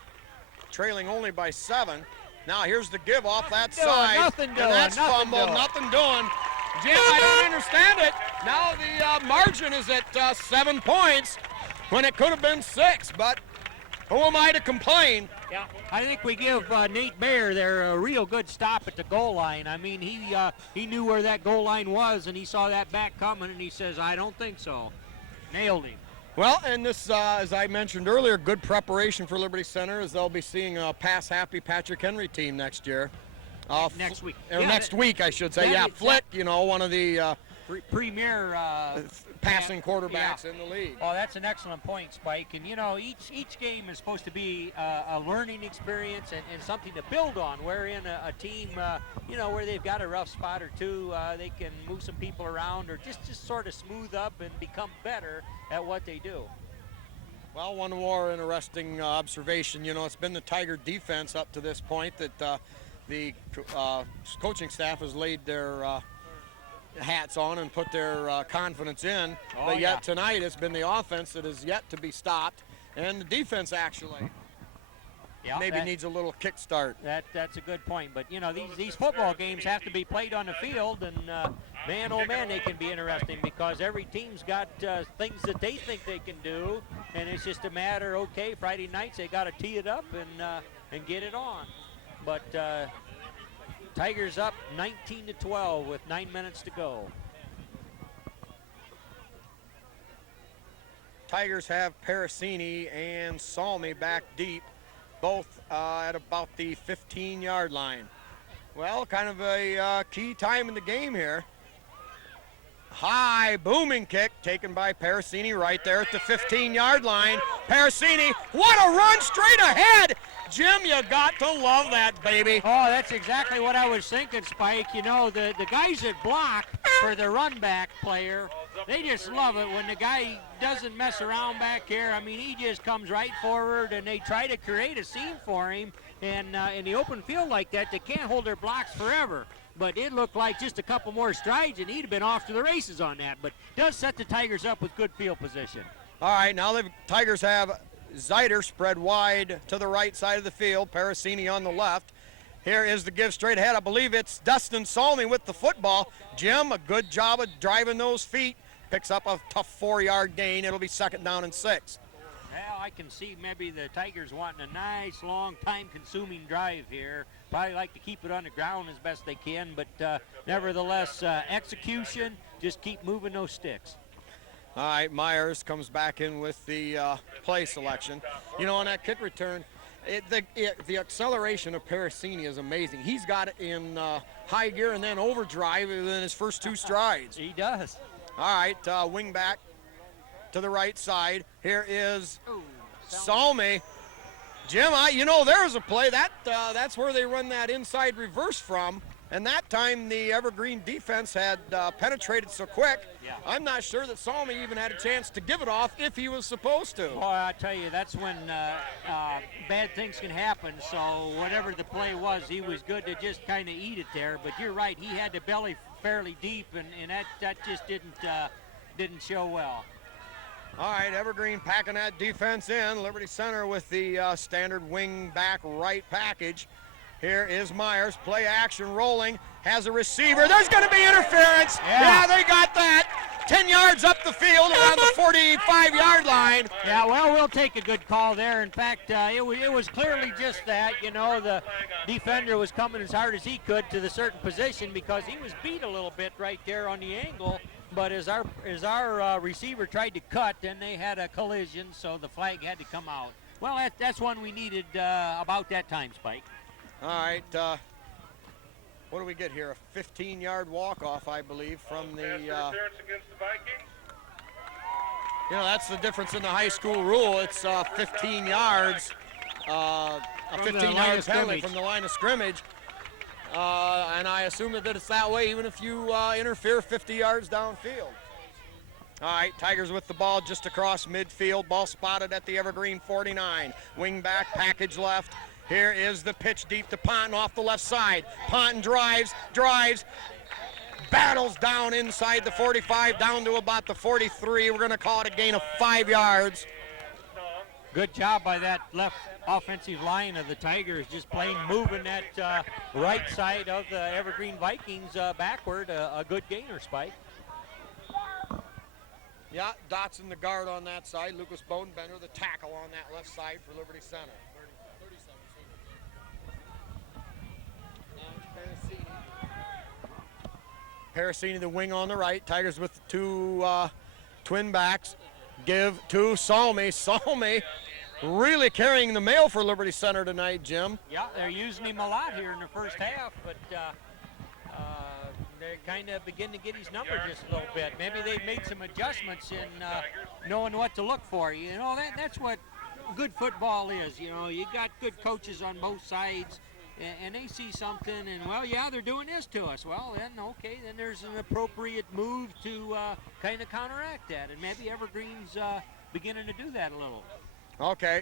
Trailing only by 7. Now here's the give off that side. Nothing doing. And that's nothing fumble, doing. nothing doing. Jim, I don't understand it. Now the margin is at 7 points when it could have been 6, but who am I to complain? Yeah, I think we give Nate Baer there a real good stop at the goal line. I mean, he knew where that goal line was, and he saw that back coming, and he says, I don't think so. Nailed him. Well, and this, as I mentioned earlier, good preparation for Liberty Center, as they'll be seeing a pass-happy Patrick Henry team next year. Next week. Or next week, I should say. Yeah, Flick, one of the premier passing quarterbacks in the league. Oh, that's an excellent point, Spike. And, each game is supposed to be a learning experience and something to build on, wherein a team, where they've got a rough spot or two, they can move some people around or just sort of smooth up and become better at what they do. Well, one more interesting observation. It's been the Tiger defense up to this point that the coaching staff has laid their hats on and put their confidence in. But yet tonight it's been the offense that is yet to be stopped, and the defense actually maybe needs a little kickstart. That's a good point. But these football games have to be played on the field, and man, oh man, they can be interesting because every team's got things that they think they can do, and it's just a matter. Okay, Friday nights they got to tee it up and get it on. But Tigers up 19-12 with 9 minutes to go. Tigers have Parasini and Salmi back deep, both at about the 15-yard line. Well, kind of a key time in the game here. High booming kick taken by Parasini right there at the 15-yard line. Parasini, what a run straight ahead! Jim, you got to love that, baby. Oh, that's exactly what I was thinking, Spike. The guys that block for the run back player, they just love it when the guy doesn't mess around back here. I mean, he just comes right forward, and they try to create a scene for him. And in the open field like that, they can't hold their blocks forever. But it looked like just a couple more strides, and he'd have been off to the races on that. But does set the Tigers up with good field position. All right, now the Tigers have Zeider spread wide to the right side of the field. Parasini on the left. Here is the give straight ahead. I believe it's Dustin Salmi with the football. Jim, a good job of driving those feet. Picks up a tough 4-yard gain. It'll be 2nd down and 6. Well, I can see maybe the Tigers wanting a nice, long, time-consuming drive here. Probably like to keep it on the ground as best they can, but nevertheless, execution, just keep moving those sticks. All right, Myers comes back in with the play selection. You know, on that kick return, the acceleration of Parasini is amazing. He's got it in high gear and then overdrive in his first 2 strides. He does. All right, wing back to the right side. Here is Salmi. Jim, you know, there's a play. That's where they run that inside reverse from. And that time the Evergreen defense had penetrated so quick, yeah. I'm not sure that Salmi even had a chance to give it off if he was supposed to. Boy, I tell you, that's when bad things can happen. So whatever the play was, he was good to just kind of eat it there. But you're right, he had the belly fairly deep, and that just didn't show well. All right, Evergreen packing that defense in. Liberty Center with the standard wing back right package. Here is Myers, play action rolling, has a receiver. There's going to be interference. Yeah, they got that. 10 yards up the field around the 45-yard line. Yeah, well, we'll take a good call there. In fact, it was clearly just that. You know, the defender was coming as hard as he could to the certain position because he was beat a little bit right there on the angle. But as our receiver tried to cut, then they had a collision, so the flag had to come out. Well, that's one we needed about that time, Spike. All right, what do we get here? A 15-yard walk-off, I believe, from the... Interference against the Vikings. You know, that's the difference in the high school rule. It's 15 yards, a 15-yard penalty from the line of scrimmage. And I assume that it's that way even if you interfere 50 yards downfield. All right, Tigers with the ball just across midfield. Ball spotted at the Evergreen 49. Wing back, package left. Here is the pitch deep to Ponton off the left side. Ponton drives, battles down inside the 45, down to about the 43. We're going to call it a gain of 5 yards. Good job by that left offensive line of the Tigers, just moving that right side of the Evergreen Vikings backward. A good gainer, Spike. Yeah, Dotson the guard on that side. Lucas Bodenbender the tackle on that left side for Liberty Center. Parasini the wing on the right. Tigers with 2 twin backs. Give to Salmi. Salmi really carrying the mail for Liberty Center tonight, Jim. Yeah, they're using him a lot here in the first half, but they kind of begin to get his number just a little bit. Maybe they've made some adjustments in knowing what to look for. You know, that's what good football is. You know, you got good coaches on both sides, and they see something, and, well, yeah, they're doing this to us. Well, then, okay, then there's an appropriate move to kind of counteract that, and maybe Evergreen's beginning to do that a little. Okay,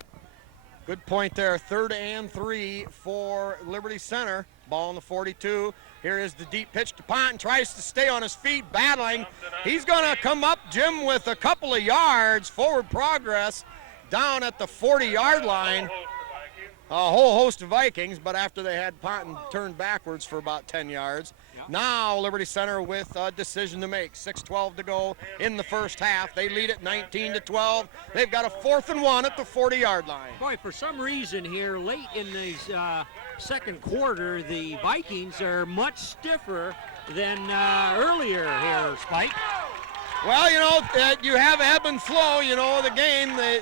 good point there. 3rd and 3 for Liberty Center. Ball on the 42. Here is the deep pitch to Ponton. Tries to stay on his feet, battling. He's going to come up, Jim, with a couple of yards. Forward progress down at the 40-yard line. A whole host of Vikings, but after they had Ponton turned backwards for about 10 yards. Yeah. Now Liberty Center with a decision to make. 6:12 to go in the first half. They lead it 19-12. They've got a 4th and 1 at the 40-yard line. Boy, for some reason here, late in the second quarter, the Vikings are much stiffer than earlier here, Spike. Well, you know, you have ebb and flow, you know, the game. The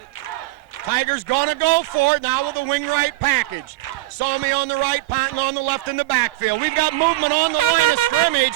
Tigers gonna go for it now with the wing right package. Salmi on the right, Ponton on the left in the backfield. We've got movement on the line of scrimmage.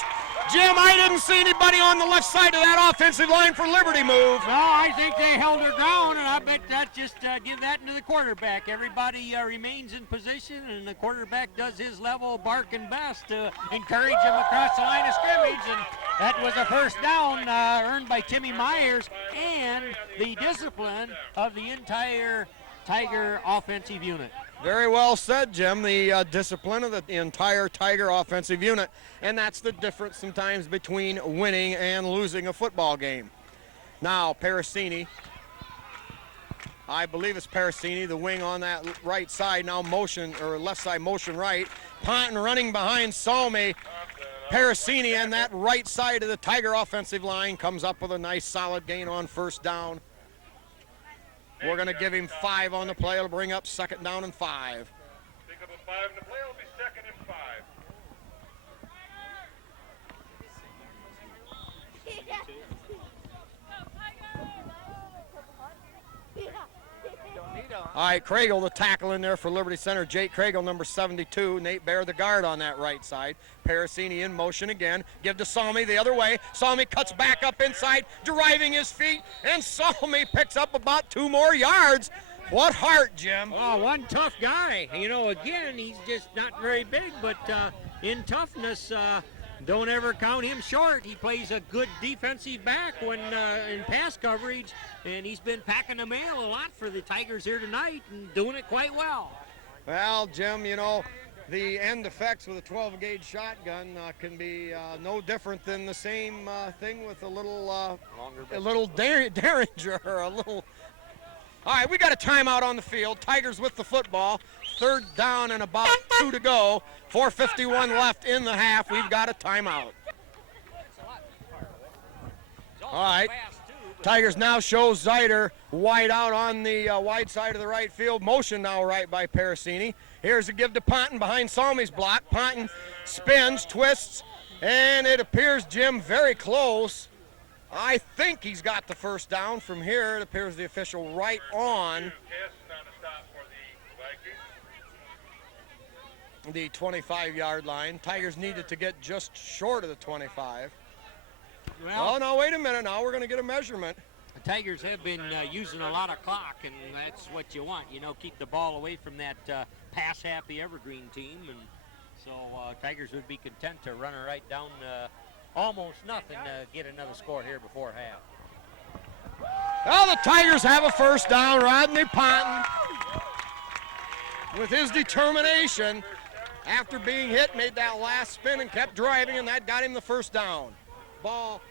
Jim, I didn't see anybody on the left side of that offensive line for Liberty move. No, I think they held their ground, and I bet that just give that into the quarterback. Everybody remains in position, and the quarterback does his level barking best to encourage them across the line of scrimmage, and that was a first down earned by Timmy Myers and the discipline of the entire Tiger offensive unit. Very well said, Jim. The discipline of the entire Tiger offensive unit, and that's the difference sometimes between winning and losing a football game. Now Parasini I believe it's Parasini, the wing on that right side, now motion, or left side motion right. Ponton running behind Salmi. Parasini and that right side of the Tiger offensive line comes up with a nice solid gain on first down. We're going to give him 5 on the play. It'll bring up 2nd down and 5. Pick up a 5 in the play. It'll be 2nd and 5. All right, Craigle, the tackle in there for Liberty Center. Jake Craigle, number 72. Nate Bear, the guard on that right side. Parasini in motion again. Give to Salmi the other way. Salmi cuts back up inside, driving his feet, and Salmi picks up about 2 more yards. What heart, Jim. Oh, one tough guy. You know, again, he's just not very big, but in toughness, don't ever count him short. He plays a good defensive back when in pass coverage, and he's been packing the mail a lot for the Tigers here tonight and doing it quite well. Well, Jim, you know, the end effects with a 12-gauge shotgun can be no different than the same thing with a little Derringer, a little. All right, we got a timeout on the field. Tigers with the football. 3rd down and about 2 to go. 4:51 left in the half. We've got a timeout. All right. Tigers now show Zeider wide out on the wide side of the right field. Motion now right by Parasini. Here's a give to Ponton behind Salmi's block. Ponton spins, twists, and it appears, Jim, very close. I think he's got the first down. From here, it appears the official right on the 25-yard line. Tigers needed to get just short of the 25. Well, Oh, no, wait a minute. Now we're going to get a measurement. the Tigers have been using a lot of clock, and that's what you want. You know, keep the ball away from that pass-happy Evergreen team, and so Tigers would be content to run it right down almost nothing to get another score here before half. Well, the Tigers have a first down. Rodney Ponton, with his determination, after being hit, made that last spin and kept driving, and that got him the first down. Ball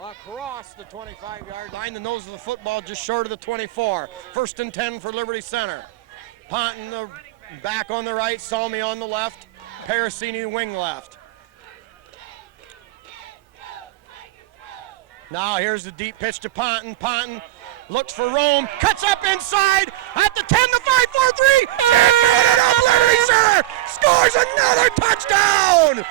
across the 25-yard line. The nose of the football just short of the 24. 1st and 10 for Liberty Center. Ponton the back on the right, Salmi on the left, Parasini wing left. Now here's the deep pitch to Ponton. Ponton looks for Rome, cuts up inside at the 10, the 5, 4, 3. It up, Liberty Center scores another touchdown.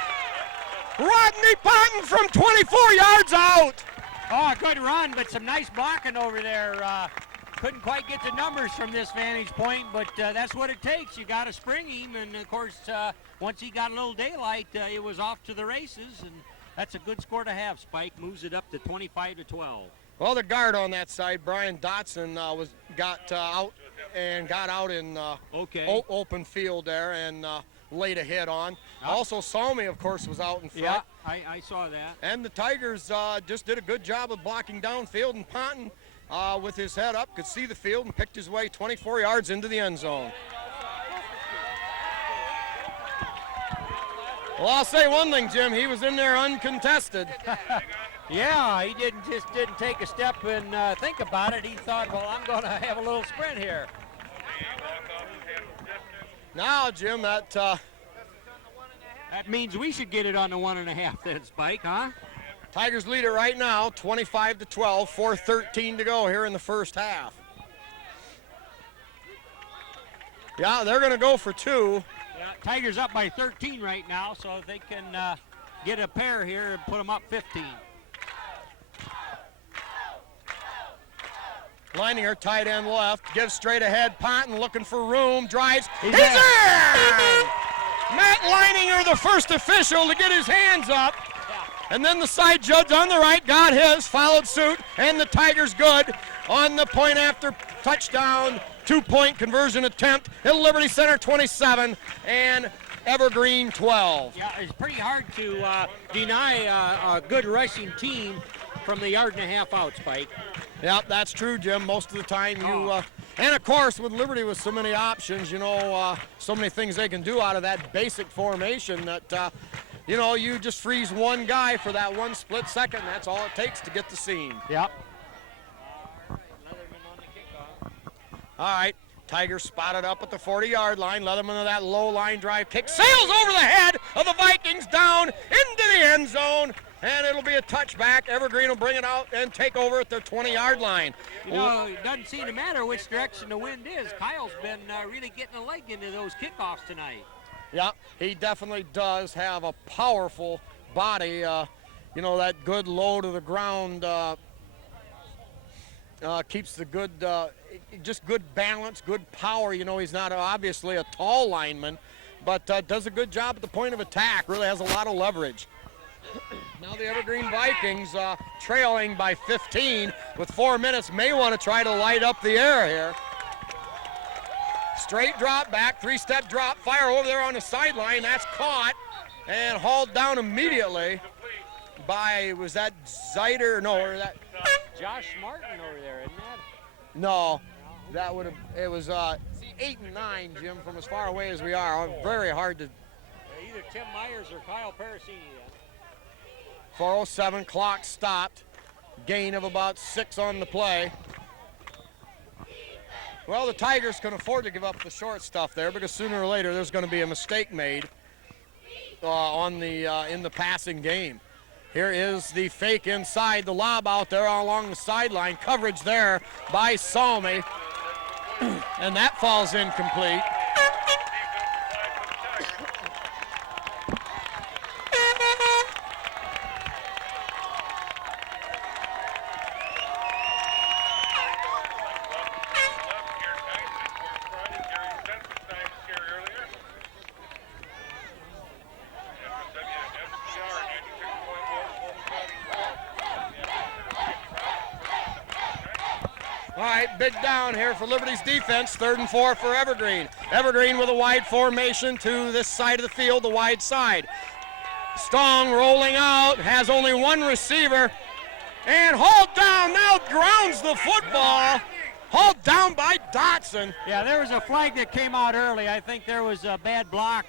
Rodney Ponton from 24 yards out. Oh, good run, but some nice blocking over there. Couldn't quite get the numbers from this vantage point, but that's what it takes. You got to spring him, and of course, once he got a little daylight, it was off to the races, and that's a good score to have. Spike moves it up to 25-12. Well, the guard on that side, Brian Dotson, got out in open field there and laid a hit on. Also, Salmi, of course, was out in front. Yeah, I saw that. And the Tigers just did a good job of blocking downfield, and Ponton, with his head up, could see the field and picked his way 24 yards into the end zone. Well, I'll say one thing, Jim. He was in there uncontested. Yeah, he didn't take a step and think about it. He thought, well, I'm going to have a little sprint here. Now, Jim, that means we should get it on the 1.5 then, Spike, huh? Tigers lead it right now, 25-12, 4:13 to go here in the first half. Yeah, they're going to go for 2. Yeah, Tigers up by 13 right now, so they can get a pair here and put them up 15. Leininger, tight end left, gives straight ahead. Ponton looking for room, drives. He's there. in! Matt Leininger, the first official to get his hands up. And then the side judge on the right got his, followed suit, and the Tigers good on the point after touchdown, 2-point conversion attempt at Liberty Center 27 and Evergreen 12. Yeah, it's pretty hard to deny a good rushing team from the 1.5 yards out, Spike. Yep, that's true, Jim. Most of the time you, and of course with Liberty with so many options, you know, so many things they can do out of that basic formation that, you know, you just freeze one guy for that one split second. That's all it takes to get the seam. Yep. All right, Tigers spotted up at the 40-yard line. Leatherman with that low line drive kick. Sails over the head of the Vikings down into the end zone. And it'll be a touchback. Evergreen will bring it out and take over at their 20-yard line. You know, it doesn't seem to matter which direction the wind is. Kyle's been really getting a leg into those kickoffs tonight. Yeah, he definitely does have a powerful body. You know, that good low to the ground keeps the good, just good balance, good power. You know, he's not obviously a tall lineman, but does a good job at the point of attack. Really has a lot of leverage. Now the Evergreen Vikings trailing by 15 with 4 minutes. May want to try to light up the air here. Straight drop back, 3-step drop, fire over there on the sideline. That's caught and hauled down immediately by, was that Zeiter? No, or that Josh Martin over there, isn't that? No, that would have, it was, see, 8 and 9, Jim, from as far away as we are. Very hard to. Either Tim Myers or Kyle Parasini. 4:07, clock stopped. Gain of about 6 on the play. Well, the Tigers can afford to give up the short stuff there because sooner or later there's going to be a mistake made in the passing game. Here is the fake inside, the lob out there along the sideline. Coverage there by Salmi, and that falls incomplete. All right, big down here for Liberty's defense, 3rd and 4 for Evergreen. Evergreen with a wide formation to this side of the field, the wide side. Strong rolling out, has only one receiver, and hauled down, now grounds the football. Hauled down by Dotson. Yeah, there was a flag that came out early. I think there was a bad block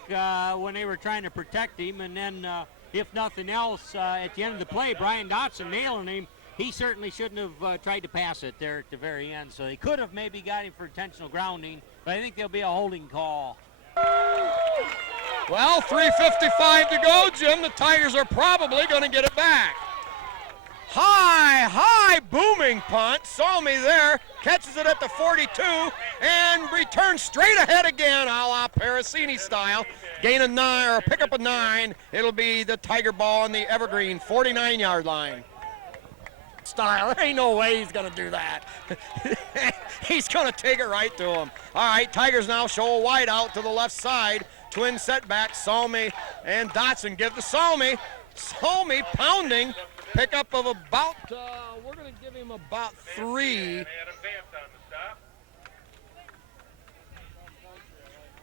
when they were trying to protect him, and then if nothing else, at the end of the play, Brian Dotson nailing him. He certainly shouldn't have tried to pass it there at the very end, so they could have maybe got him for intentional grounding, but I think there'll be a holding call. Well, 3:55 to go, Jim. The Tigers are probably going to get it back. High booming punt. Salmi there, catches it at the 42, and returns straight ahead again, a la Parasini style. Gain of 9, or pick up a 9. It'll be the Tiger ball on the Evergreen 49-yard line. Style. There ain't no way he's going to do that. He's going to take it right to him. All right, Tigers now show a wide out to the left side. Twin setback, Salmi and Dotson give to Salmi. Salmi pounding. Pickup of about, we're going to give him about 3.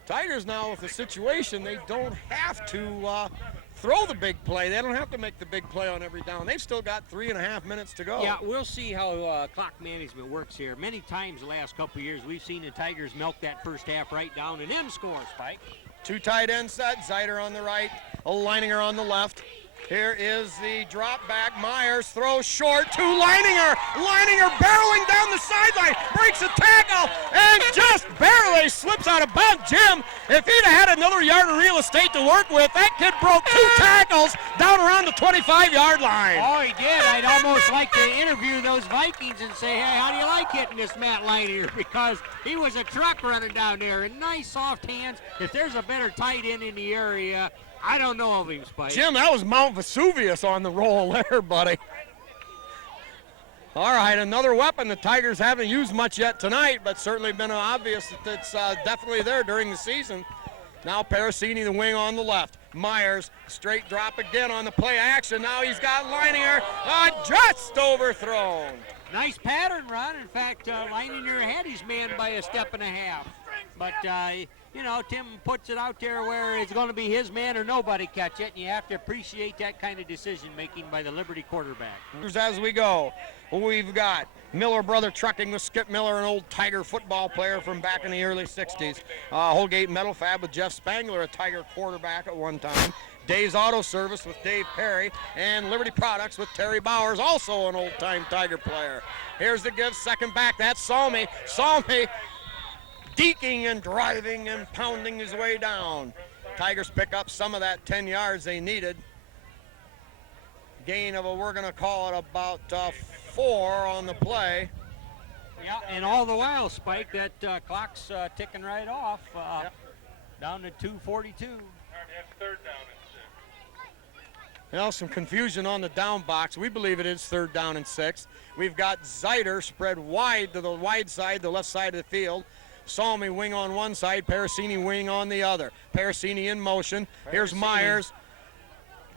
Tigers now with the situation, they don't have to throw the big play. They don't have to make the big play on every down. They've still got 3.5 minutes to go. Yeah, we'll see how clock management works here. Many times the last couple of years, we've seen the Tigers milk that first half right down and then score, Spike. 2 tight end set, Zeiter on the right, Leininger on the left. Here is the drop back. Myers throws short to Leininger. Leininger barreling down the sideline, breaks a tackle, and just barely slips out of bounds. Jim, if he'd have had another yard of real estate to work with, that kid broke 2 tackles down around the 25-yard line. Oh, he did. I'd almost like to interview those Vikings and say, hey, how do you like hitting this Matt Leininger? Because he was a truck running down there, and nice soft hands. If there's a better tight end in the area, I don't know of him, Spike. Jim, that was Mount Vesuvius on the roll there, buddy. All right, another weapon the Tigers haven't used much yet tonight, but certainly been obvious that it's definitely there during the season. Now Parasini, the wing on the left. Myers, straight drop again on the play action. Now he's got Leininger just overthrown. Nice pattern run. In fact, Leininger had his man by a step and a half. But, you know, Tim puts it out there where it's going to be his man or nobody catch it, and you have to appreciate that kind of decision-making by the Liberty quarterback. As we go, we've got Miller brother trucking with Skip Miller, an old Tiger football player from back in the early 60s. Holgate Metal Fab with Jeff Spangler, a Tiger quarterback at one time. Dave's Auto Service with Dave Perry, and Liberty Products with Terry Bowers, also an old-time Tiger player. Here's the give, second back, that's Salmi. Salmi deking and driving and pounding his way down. Tigers pick up some of that 10 yards they needed. Gain of we're going to call it about 4 on the play. Yeah, and all the while, Spike, that clock's ticking right off. Down to 2:42. That's third down and 6. You know, some confusion on the down box. We believe it is third down and 6. We've got Zeider spread wide to the wide side, the left side of the field. Salmi wing on one side, Parasini wing on the other. Parasini in motion. Here's Myers.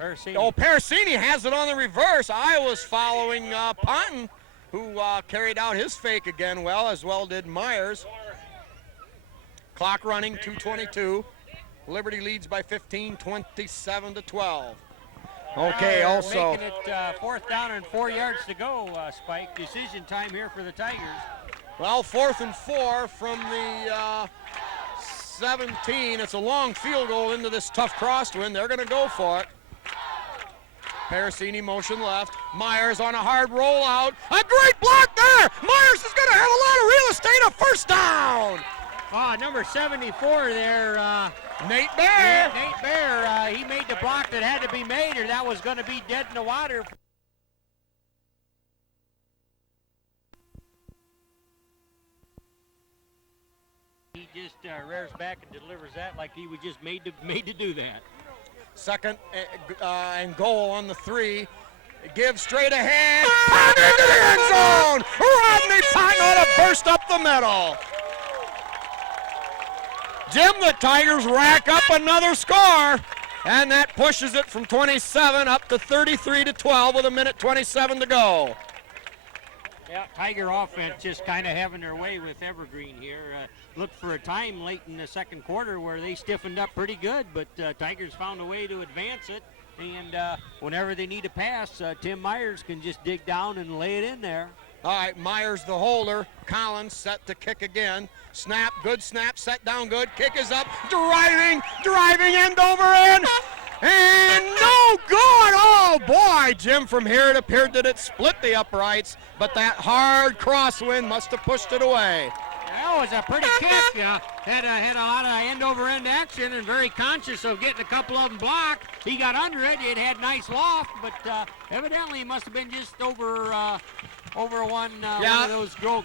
Parasini. Oh, Parasini has it on the reverse. I was following Ponton, who carried out his fake again as well did Myers. Clock running, 2:22. Liberty leads by 15, 27-12. Okay, also. Making it 4th down and 4 yards to go, Spike. Decision time here for the Tigers. Well, 4th and 4 from the 17. It's a long field goal into this tough crosswind. They're going to go for it. Parasini motion left. Myers on a hard rollout. A great block there. Myers is going to have a lot of real estate. A first down. Number 74 there. Nate Bear. Nate Bear, he made the block that had to be made, or that was going to be dead in the water. He just rears back and delivers that like he was just made to do that. Second and goal on the 3. Give straight ahead. Pond into the end zone. Rodney Pond on a burst up the middle. Jim, the Tigers rack up another score, and that pushes it from 27 up to 33-12 with 1:27 to go. Yeah, Tiger offense just kind of having their way with Evergreen here. Looked for a time late in the second quarter where they stiffened up pretty good, but Tigers found a way to advance it. And whenever they need a pass, Tim Myers can just dig down and lay it in there. All right, Myers the holder. Collins set to kick again. Snap, good snap, set down good. Kick is up, driving, end over end. And no good! Oh boy, Jim, from here it appeared that it split the uprights, but that hard crosswind must have pushed it away. That was a pretty kick. Had a lot of end-over-end action and very conscious of getting a couple of them blocked. He got under it. It had nice loft, but evidently he must have been just over one of those goal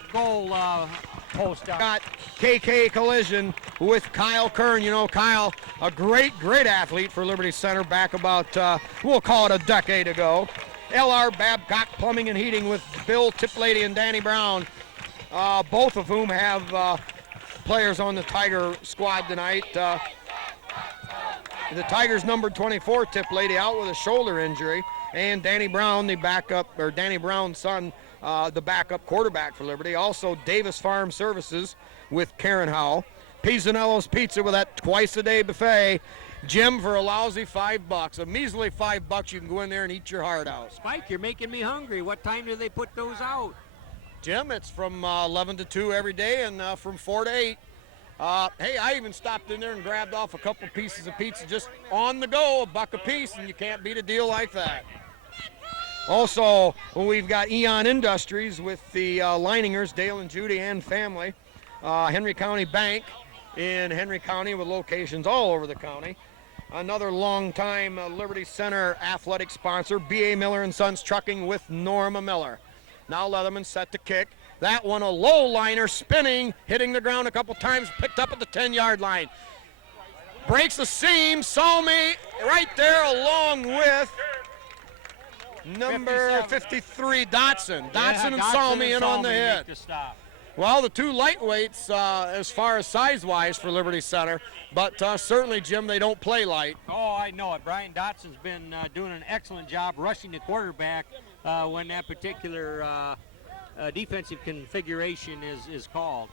posts. Got KK collision with Kyle Kern. You know, Kyle, a great athlete for Liberty Center back about, we'll call it a decade ago. LR Babcock Plumbing and Heating with Bill Tiplady and Danny Brown. Both of whom have players on the Tiger squad tonight. The Tigers number 24, Tiplady, out with a shoulder injury, and Danny Brown, the backup, or Danny Brown's son, the backup quarterback for Liberty. Also Davis Farm Services with Karen Howe. Pisanello's Pizza with that twice-a-day buffet. Jim, for a lousy $5, a measly $5, you can go in there and eat your heart out. Spike, you're making me hungry. What time do they put those out? Jim, it's from 11 to 2 every day and from 4 to 8. Hey, I even stopped in there and grabbed off a couple pieces of pizza just on the go, $1 a piece, and you can't beat a deal like that. Also, we've got Eon Industries with the Liningers, Dale and Judy and family. Henry County Bank in Henry County with locations all over the county. Another long-time Liberty Center athletic sponsor, B.A. Miller & Sons Trucking with Norma Miller. Now Leatherman set to kick. That one a low liner, spinning, hitting the ground a couple times, picked up at the 10-yard line. Breaks the seam, Salmi right there along with number 53, Dotson. Dotson and Salmi in on the hit. Well, the two lightweights as far as size-wise for Liberty Center, but certainly, Jim, they don't play light. Oh, I know it. Brian Dotson's been doing an excellent job rushing the quarterback when that particular defensive configuration is called.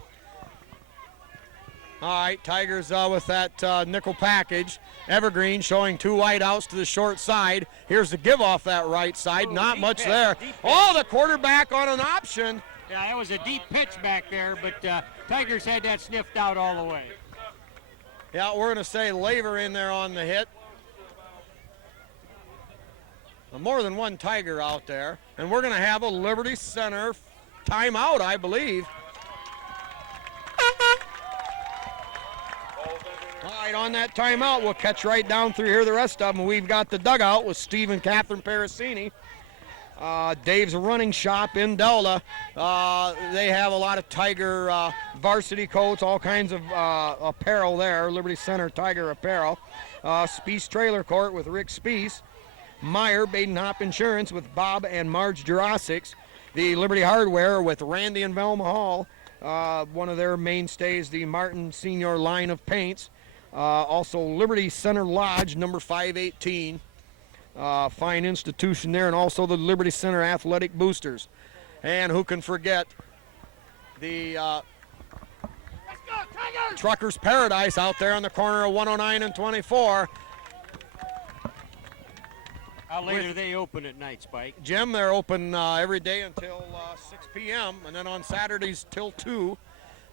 All right, Tigers with that nickel package. Evergreen showing 2 wide outs to the short side. Here's the give off that right side. Not much there. Oh, the quarterback on an option. Yeah, that was a deep pitch back there, but Tigers had that sniffed out all the way. Yeah, we're going to say Laver in there on the hit. More than one Tiger out there. And we're going to have a Liberty Center timeout, I believe. right, on that timeout, we'll catch right down through here the rest of them. We've got the dugout with Steve and Catherine Parasini. Dave's Running Shop in Delta. They have a lot of Tiger varsity coats, all kinds of apparel there. Liberty Center Tiger apparel. Speece Trailer Court with Rick Speece. Meyer Baden Hop Insurance with Bob and Marge Jurassics. The Liberty Hardware with Randy and Velma Hall. One of their mainstays, the Martin Senior line of paints. Also Liberty Center Lodge, number 518. Fine institution there, and also the Liberty Center Athletic Boosters. And who can forget the Truckers Paradise out there on the corner of 109 and 24. How late are they open at night, Spike? Jim, they're open every day until 6 p.m. and then on Saturdays till 2.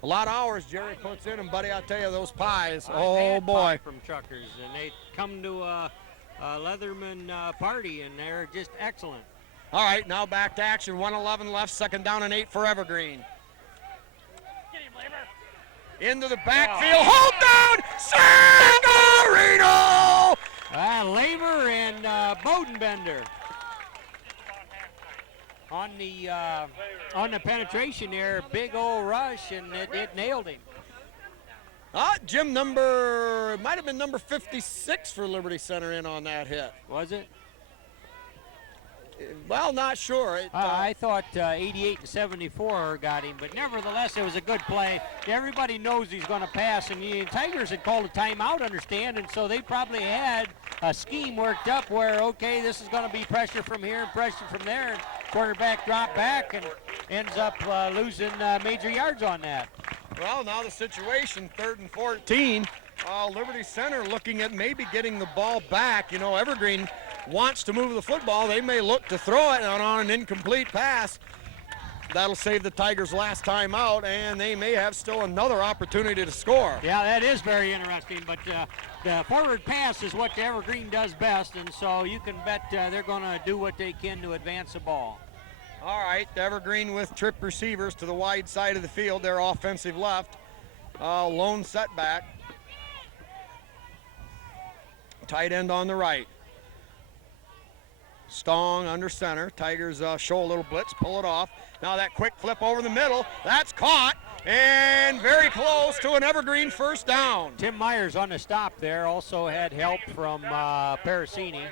A lot of hours Jerry puts in, and buddy, I'll tell you, those pies, oh boy. From Truckers, and they come to a Leatherman party, and they're just excellent. All right, now back to action. 1:11 left, second down and 8 for Evergreen. Get him, Labor. Into the backfield, hold down, Sangarino! Labor and Bodenbender on the penetration there, big old rush, and it nailed him. Jim, might have been number 56 for Liberty Center in on that hit. Was it? Well, not sure. I thought 88 and 74 got him, but nevertheless, it was a good play. Everybody knows he's going to pass, and the Tigers had called a timeout, understand, and so they probably had a scheme worked up where, okay, this is going to be pressure from here and pressure from there, and quarterback dropped back and ends up losing major yards on that. Well, now the situation, 3rd and 14. Liberty Center looking at maybe getting the ball back. You know, Evergreen wants to move the football. They may look to throw it on an incomplete pass. That'll save the Tigers' last time out, and they may have still another opportunity to score. Yeah, that is very interesting, but the forward pass is what the Evergreen does best, and so you can bet they're going to do what they can to advance the ball. All right, Evergreen with trip receivers to the wide side of the field. Their offensive left. Lone setback. Tight end on the right. Stong under center. Tigers show a little blitz, pull it off. Now that quick flip over the middle. That's caught and very close to an Evergreen first down. Tim Myers on the stop there also had help from Parasini.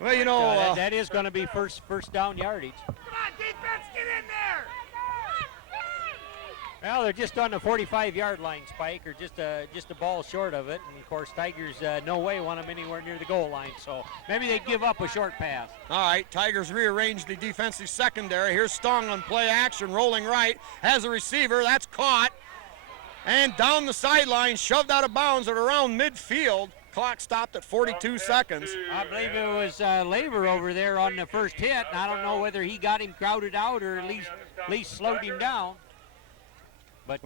Well, you know, that is going to be first down yardage. Come on, defense, get in there. Well, they're just on the 45-yard line, Spike, or just a ball short of it. And, of course, Tigers no way want them anywhere near the goal line, so maybe they give up a short pass. All right, Tigers rearrange the defensive secondary. Here's Stong on play action, rolling right, has a receiver. That's caught. And down the sideline, shoved out of bounds at around midfield. Clock stopped at 42 seconds. I believe it was Labor over there on the first hit. I don't know whether he got him crowded out or at least slowed him down. But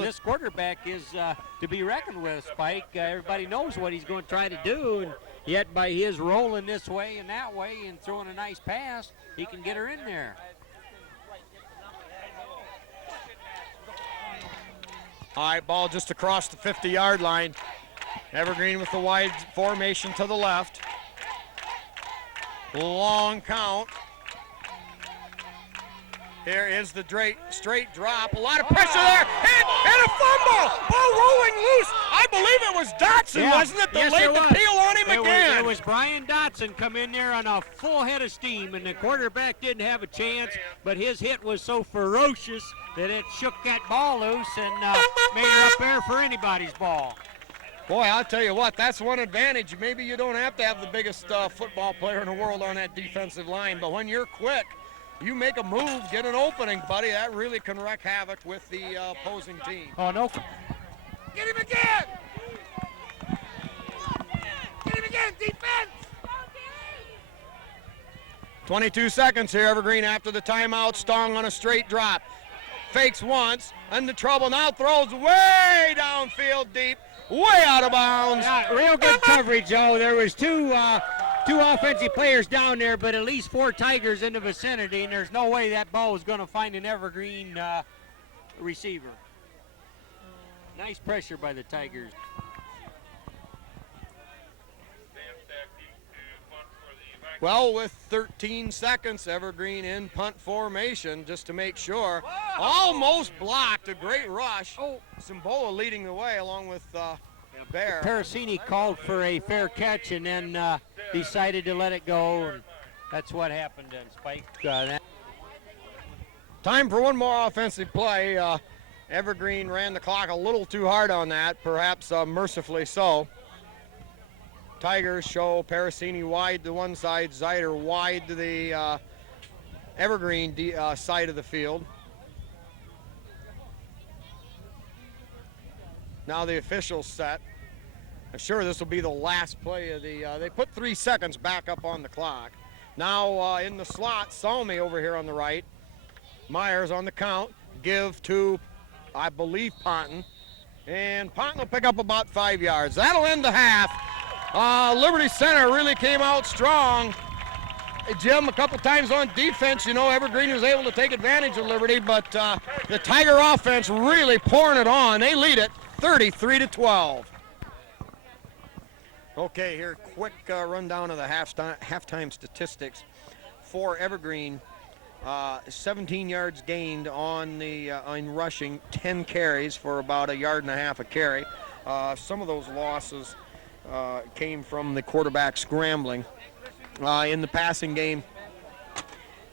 this quarterback is to be reckoned with, Spike. Everybody knows what he's going to try to do, and yet by his rolling this way and that way and throwing a nice pass, he can get her in there. All right, ball just across the 50-yard line. Evergreen with the wide formation to the left. Long count. Here is the straight drop. A lot of pressure there. And a fumble. Ball rolling loose. I believe it was Dotson, wasn't it? That laid the peel on him again. It was Brian Dotson come in there on a full head of steam, and the quarterback didn't have a chance, but his hit was so ferocious that it shook that ball loose and made it up there for anybody's ball. Boy, I'll tell you what, that's one advantage. Maybe you don't have to have the biggest football player in the world on that defensive line, but when you're quick, you make a move, get an opening, buddy. That really can wreak havoc with the opposing team. Oh, no. Get him again. Get him again, defense. 22 seconds here, Evergreen after the timeout. Stong on a straight drop. Fakes once, into trouble, now throws way downfield deep, way out of bounds. Yeah, real good coverage, Joe. There was two offensive players down there, but at least 4 Tigers in the vicinity, and there's no way that ball was going to find an Evergreen receiver. Nice pressure by the Tigers. Well, with 13 seconds, Evergreen in punt formation just to make sure. Almost blocked, a great rush. Cimbola leading the way along with Bear. Parasini called for a fair catch and then decided to let it go, and that's what happened then, Spike. Time for one more offensive play. Evergreen ran the clock a little too hard on that, perhaps mercifully so. Tigers show Parasini wide to one side, Zyder wide to the Evergreen side of the field. Now the officials set. I'm sure this will be the last play of the, they put 3 seconds back up on the clock. Now in the slot, Salmi over here on the right. Myers on the count, give to, I believe, Ponton. And Ponton will pick up about 5 yards. That'll end the half. Liberty Center really came out strong. Jim, a couple times on defense, you know, Evergreen was able to take advantage of Liberty, but the Tiger offense really pouring it on. They lead it 33-12. Okay, here, quick rundown of the halftime statistics for Evergreen. 17 yards gained on the in rushing, 10 carries for about 1.5 yards a carry. Some of those losses came from the quarterback scrambling. In the passing game,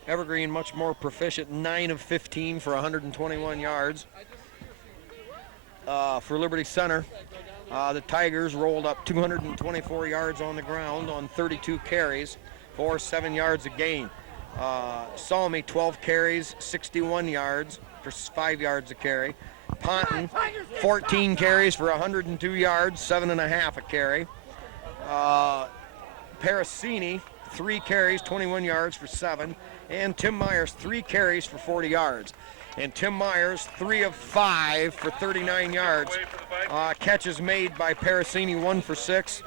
Evergreen much more proficient, 9 of 15 for 121 yards. For Liberty Center, the Tigers rolled up 224 yards on the ground on 32 carries for 7 yards a gain. Salmi, 12 carries, 61 yards for 5 yards a carry. Ponton, 14 carries for 102 yards, 7.5 a carry. Parasini, 3 carries, 21 yards for 7. And Tim Myers, 3 carries for 40 yards. And Tim Myers, 3 of 5 for 39 yards. Catches made by Parasini, 1 for 6.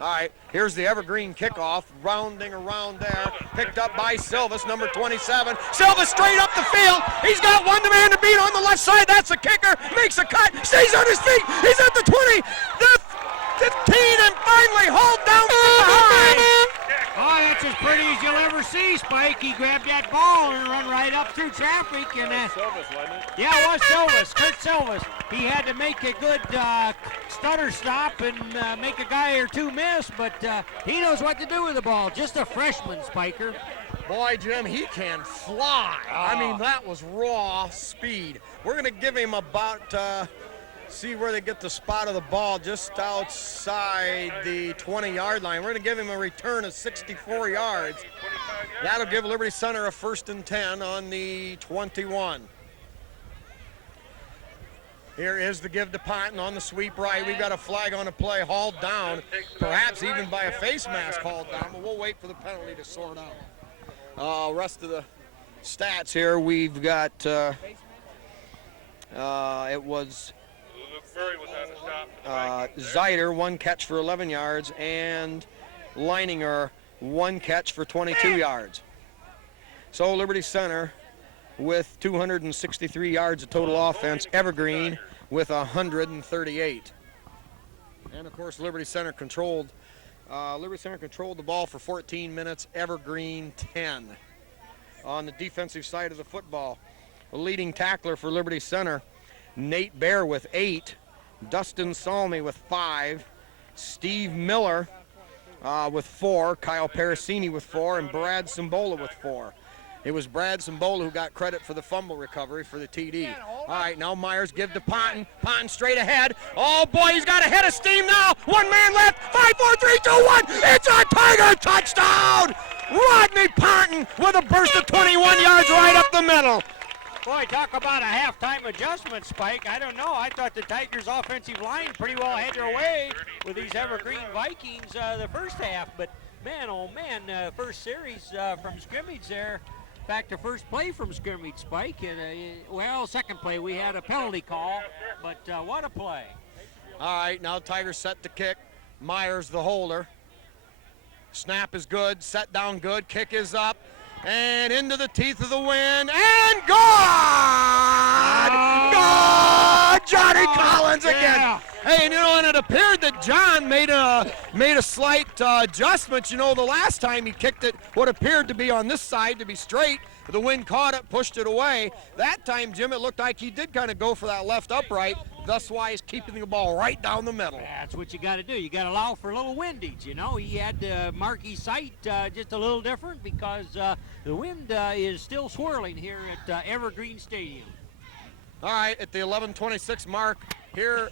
All right, here's the Evergreen kickoff, rounding around there, picked up by Silvas, number 27. Silvas straight up the field. He's got one man to beat on the left side. That's the kicker. Makes a cut, stays on his feet. He's at the 20, the 15, and finally hauled down from behind. Oh, that's as pretty as you'll ever see, Spike. He grabbed that ball and run right up through traffic. And Silvas, wasn't it? yeah, it was Silvas, Kurt Silvas. He had to make a good stutter stop and make a guy or two miss, but he knows what to do with the ball. Just a freshman, Spiker. Boy, Jim, he can fly. I mean, that was raw speed. We're going to give him about, see where they get the spot of the ball, just outside the 20-yard line. We're going to give him a return of 64 yards. That'll give Liberty Center a 1st and 10 on the 21. Here is the give to Ponton on the sweep right. We've got a flag on the play, hauled down, perhaps even by a face mask hauled down, but we'll wait for the penalty to sort out. Rest of the stats here, we've got, it was Zyder, 1 catch for 11 yards, and Leininger, 1 catch for 22 yards. So Liberty Center with 263 yards of total offense, Evergreen with 138. And of course, Liberty Center controlled the ball for 14 minutes, Evergreen 10. On the defensive side of the football, the leading tackler for Liberty Center, Nate Bear with 8, Dustin Salmi with 5, Steve Miller with 4, Kyle Parasini with 4, and Brad Cimbola with 4. It was Brad Cimbola who got credit for the fumble recovery for the TD. All right, now Myers give to Ponton. Ponton straight ahead. Oh, boy, he's got a head of steam now. 1 man left. 5, 4, 3, 2, 1. It's a Tiger touchdown. Rodney Ponton with a burst of 21 yards right up the middle. Boy, talk about a halftime adjustment, Spike. I don't know. I thought the Tigers' offensive line pretty well had their way with these Evergreen Vikings the first half. But, man, oh, man, first series from scrimmage there. Back to first play from scrimmage, Spike. And, well, second play, we had a penalty call, but what a play. All right, now Tigers set to kick. Myers the holder. Snap is good, set down good, kick is up, and into the teeth of the wind, and good! Good! Johnny Collins again. Hey, and and it appeared that John made a slight adjustment. The last time he kicked it, what appeared to be on this side to be straight, the wind caught it, pushed it away. That time, Jim, it looked like he did kind of go for that left upright. Thus why he's keeping the ball right down the middle. That's what you got to do. You got to allow for a little windage. He had to mark his sight just a little different because the wind is still swirling here at Evergreen Stadium. All right, at the 11:26 mark here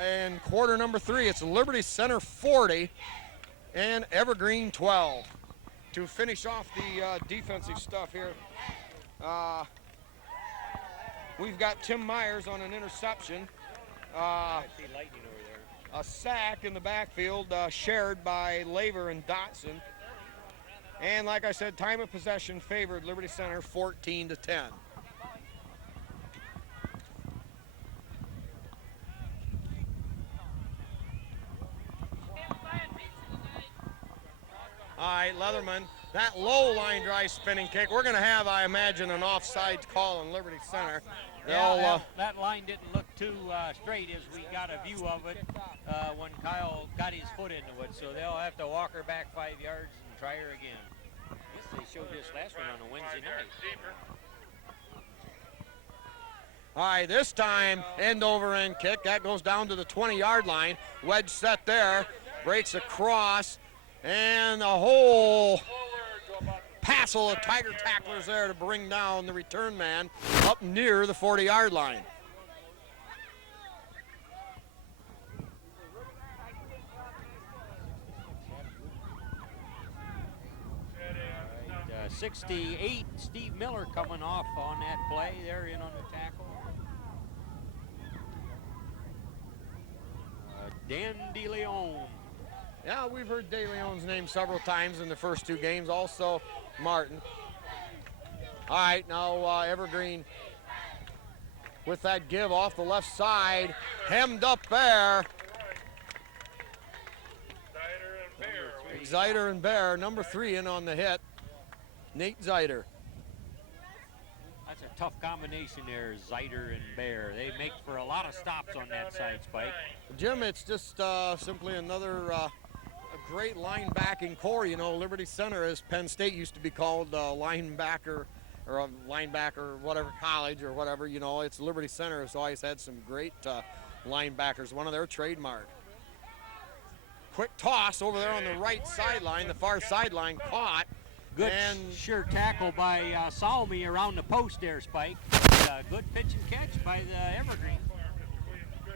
in quarter number 3, it's Liberty Center 40 and Evergreen 12. To finish off the defensive stuff here, we've got Tim Myers on an interception. I see lightning over there. A sack in the backfield shared by Laver and Dotson. And like I said, time of possession favored Liberty Center 14-10. All right, Leatherman, that low line drive spinning kick. We're going to have, I imagine, an offsides call in Liberty Center. Yeah, that line didn't look too straight as we got a view of it when Kyle got his foot into it. So they'll have to walk her back 5 yards and try her again. I guess they showed this last one on a Wednesday night. All right, this time, end over end kick. That goes down to the 20-yard line. Wedge set there, breaks across, and a whole passel of Tiger tacklers there to bring down the return man up near the 40-yard line. Right, 68, Steve Miller coming off on that play. They're in on the tackle. Dan DeLeon. Yeah, we've heard De Leon's name several times in the first 2 games. Also, Martin. All right, now Evergreen with that give off the left side, hemmed up there. Zider and Bear, number 3 in on the hit. Nate Zider. That's a tough combination there, Zider and Bear. They make for a lot of stops on that side, Spike. Jim, it's just simply another a great linebacking core. Liberty Center, as Penn State used to be called, linebacker or a linebacker, whatever, college or whatever. It's Liberty Center has always had some great linebackers, one of their trademark. Quick toss over there on the right sideline, the far sideline caught. Good, sure tackle by Salmi around the post there, Spike. Good pitch and catch by the Evergreen.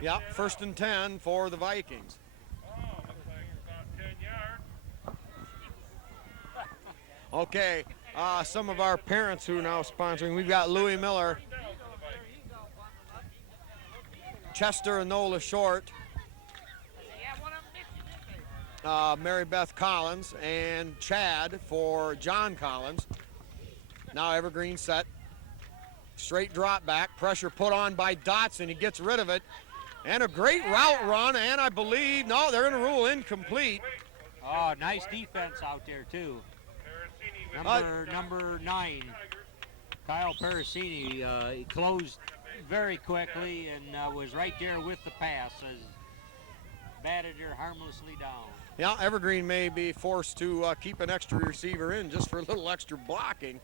Yeah, 1st and 10 for the Vikings. Okay, some of our parents who are now sponsoring. We've got Louis Miller, Chester and Nola Short, Mary Beth Collins, and Chad for John Collins. Now Evergreen set. Straight drop back. Pressure put on by Dotson. He gets rid of it. And a great route run, and I believe, no, they're going to rule incomplete. Oh, nice defense out there, too. Number 9, Kyle Parasini, he closed very quickly and was right there with the pass as batted her harmlessly down. Yeah, Evergreen may be forced to keep an extra receiver in just for a little extra blocking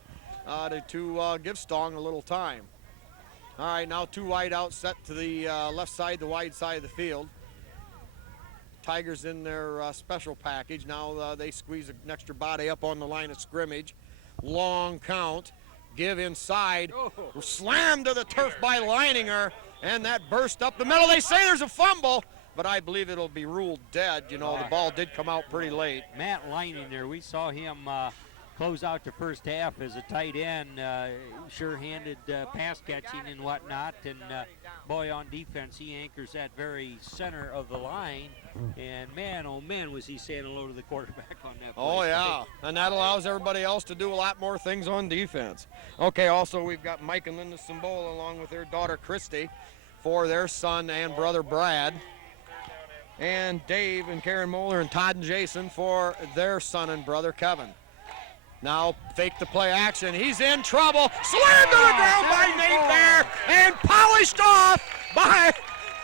to give Stong a little time. All right, now 2 wide out set to the left side, the wide side of the field. Tigers in their special package. Now they squeeze an extra body up on the line of scrimmage. Long count. Give inside. Slammed to the turf by Leininger, and that burst up the middle. They say there's a fumble, but I believe it'll be ruled dead. The ball did come out pretty late. Matt Leininger, we saw him close out the first half as a tight end, sure-handed pass catching and whatnot, and boy, on defense, he anchors that very center of the line, and man, oh man, was he saying hello to the quarterback on that play. Oh yeah, and that allows everybody else to do a lot more things on defense. Okay, also we've got Mike and Linda Simbola along with their daughter Christy for their son and brother Brad, and Dave and Karen Moeller and Todd and Jason for their son and brother Kevin. Now fake the play action. He's in trouble. Slammed to the ground by Nate Bear and polished off by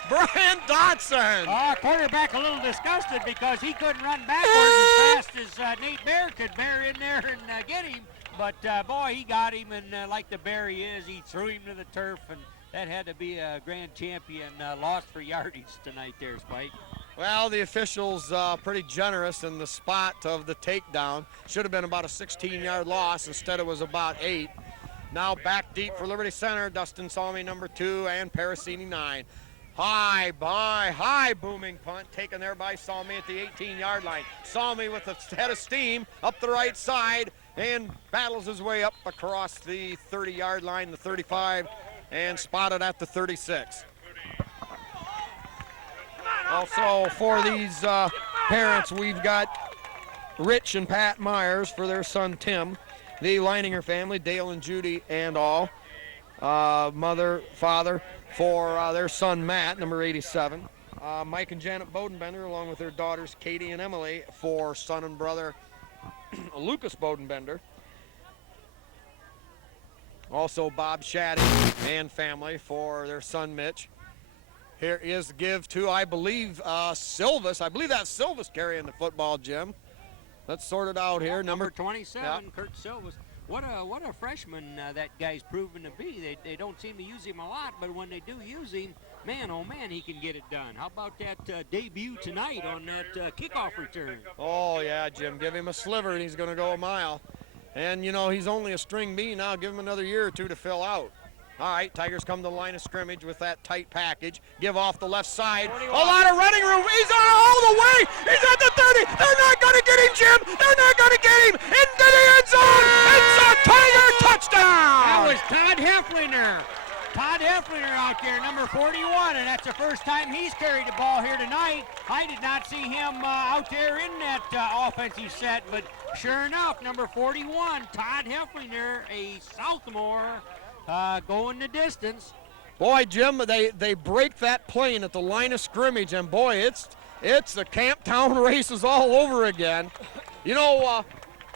Brian Dotson. Quarterback a little disgusted because he couldn't run backwards as fast as Nate Bear could bear in there and get him. But, boy, he got him, and like the Bear he is, he threw him to the turf, and that had to be a grand champion loss for yardage tonight there, Spike. Well, the officials pretty generous in the spot of the takedown. Should have been about a 16-yard loss. Instead, it was about 8. Now back deep for Liberty Center. Dustin Salmi, number 2, and Parasini, 9. High booming punt taken there by Salmi at the 18-yard line. Salmi with a head of steam up the right side and battles his way up across the 30-yard line, the 35, and spotted at the 36. Also for these parents, we've got Rich and Pat Myers for their son Tim, the Leininger family, Dale and Judy and all, mother, father, for their son Matt, number 87. Mike and Janet Bodenbender, along with their daughters Katie and Emily, for son and brother Lucas Bodenbender. Also Bob Shaddy and family for their son Mitch. Here is the give to, I believe, Silvis. I believe that's Silvis carrying the football, Jim. Let's sort it out here. Number 27, yeah. Kurt Silvis. What a freshman that guy's proven to be. They don't seem to use him a lot, but when they do use him, man, oh man, he can get it done. How about that debut tonight on that kickoff return? Oh, yeah, Jim. Give him a sliver, and he's going to go a mile. And, you know, he's only a string B now. Give him another year or two to fill out. All right, Tigers come to the line of scrimmage with that tight package. Give off the left side. 41. A lot of running room. He's on all the way. He's at the 30. They're not going to get him, Jim. They're not going to get him into the end zone. It's a Tiger touchdown. That was Todd Hefflinger. Todd Hefflinger out there, number 41, and that's the first time he's carried the ball here tonight. I did not see him out there in that offensive set, but sure enough, number 41, Todd Hefflinger, a sophomore, going the distance. Boy, Jim, they break that plane at the line of scrimmage, and boy, it's the Camptown races all over again. You know,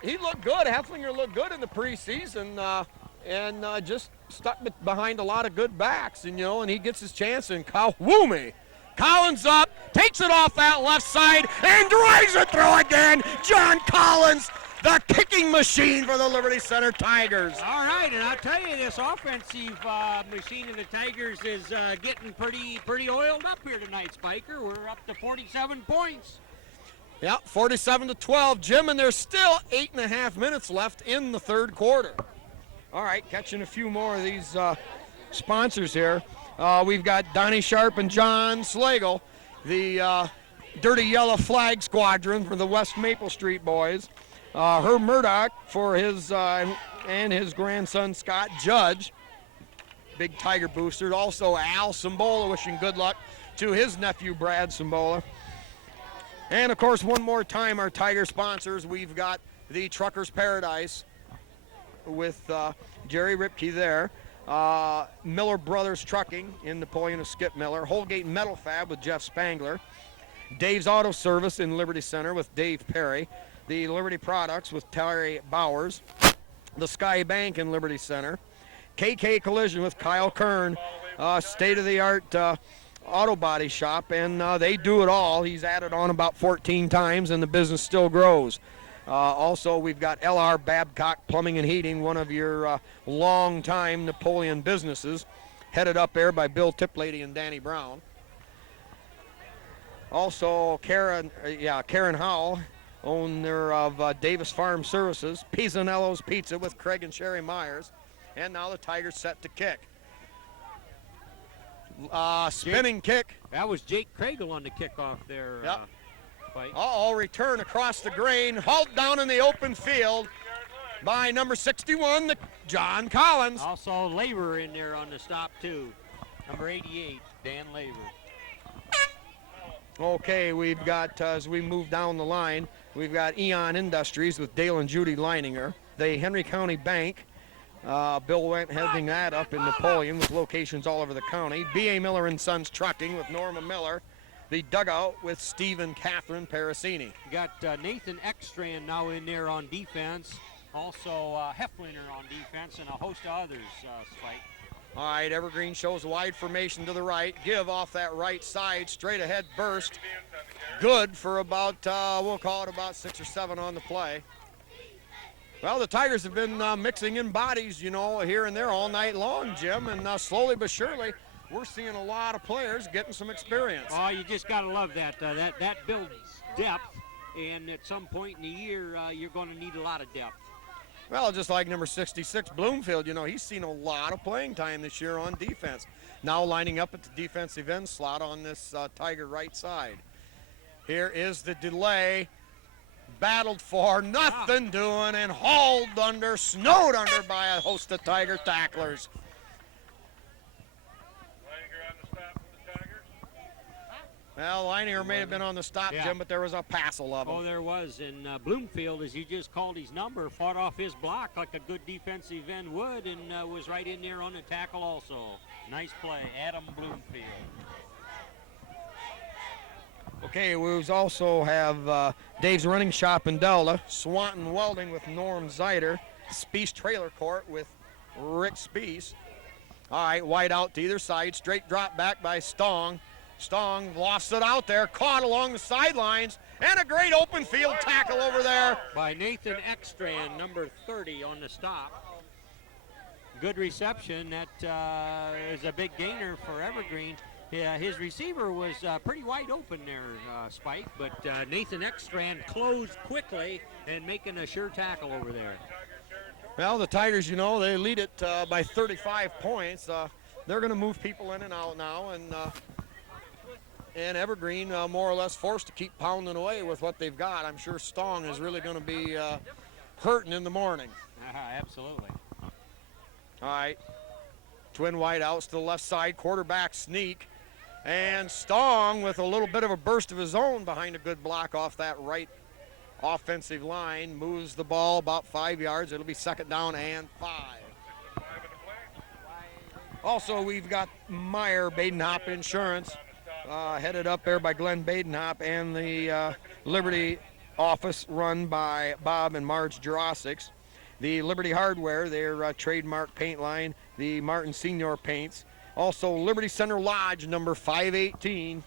he looked good. Hefflinger looked good in the preseason, and just stuck behind a lot of good backs, and you know, and he gets his chance, and Kawumi. Collins up, takes it off that left side, and drives it through again. John Collins, the kicking machine for the Liberty Center Tigers. All right, and I'll tell you, this offensive machine of the Tigers is getting pretty oiled up here tonight, Spiker. We're up to 47 points. Yeah, 47-12, Jim, and there's still 8.5 minutes left in the third quarter. All right, catching a few more of these sponsors here. We've got Donnie Sharp and John Slagle, the Dirty Yellow Flag Squadron for the West Maple Street boys. Herb Murdoch for his and his grandson Scott Judge, big Tiger booster. Also Al Sambola wishing good luck to his nephew Brad Sambola. And of course, one more time, our Tiger sponsors. We've got the Truckers Paradise with Jerry Ripke there. Miller Brothers Trucking in Napoleon of Skip Miller. Holgate Metal Fab with Jeff Spangler. Dave's Auto Service in Liberty Center with Dave Perry. The Liberty Products with Terry Bowers. The Sky Bank in Liberty Center. KK Collision with Kyle Kern. State-of-the-art auto body shop, and they do it all. He's added on about 14 times, and the business still grows. Also, we've got L.R. Babcock Plumbing and Heating, one of your long-time Napoleon businesses, headed up there by Bill Tiplady and Danny Brown. Also, Karen Howell, owner of Davis Farm Services, Pisanello's Pizza with Craig and Sherry Myers, and now the Tigers set to kick. Spinning kick. That was Jake Craigle on the kickoff there. Yep. Fight. Return across the grain, hauled down in the open field by number 61, John Collins. Also Labor in there on the stop too. Number 88, Dan Labor. Okay, we've got, as we move down the line, we've got Eon Industries with Dale and Judy Leininger. The Henry County Bank, Bill went heading that up in Napoleon with locations all over the county. B.A. Miller and Sons Trucking with Norma Miller. The Dugout with Steve and Catherine Parasini. You got Nathan Ekstrand now in there on defense. Also Hefflinger on defense and a host of others, Spike. All right, Evergreen shows wide formation to the right. Give off that right side, straight ahead burst. Good for about, we'll call it about 6 or 7 on the play. Well, the Tigers have been mixing in bodies, you know, here and there all night long, Jim, and slowly but surely, we're seeing a lot of players getting some experience. Oh, you just got to love that. That builds depth, and at some point in the year, you're going to need a lot of depth. Well, just like number 66, Bloomfield, you know, he's seen a lot of playing time this year on defense. Now lining up at the defensive end slot on this Tiger right side. Here is the delay. Battled for, nothing doing, and hauled under, snowed under by a host of Tiger tacklers. Leininger on the stop for the Tigers. Well, Leininger may have been on the stop, Yeah. Jim, but there was a passel of him. Oh, there was. And Bloomfield, as you just called his number, fought off his block like a good defensive end would, and was right in there on the tackle also. Nice play, Adam Bloomfield. Okay, we also have Dave's Running Shop in Delta, Swanton Welding with Norm Zeider, Speece Trailer Court with Rick Speece. All right, wide out to either side, straight drop back by Stong. Stong lost it out there, caught along the sidelines, and a great open field tackle over there. By Nathan Ekstrand, number 30 on the stop. Good reception. That is a big gainer for Evergreen. Yeah, his receiver was pretty wide open there, Spike, but Nathan Ekstrand closed quickly and making a sure tackle over there. Well, the Tigers, you know, they lead it by 35 points. They're going to move people in and out now, and Evergreen more or less forced to keep pounding away with what they've got. I'm sure Stong is really going to be hurting in the morning. Absolutely. All right, twin wide outs to the left side, quarterback sneak. And Stong with a little bit of a burst of his own behind a good block off that right offensive line, moves the ball about 5 yards. It'll be second down and 5. Also, we've got Meyer Badenhop Insurance, headed up there by Glenn Badenhop, and the Liberty office run by Bob and Marge Jurasics. The Liberty Hardware, their trademark paint line, the Martin Senior Paints. Also, Liberty Center Lodge, number 518,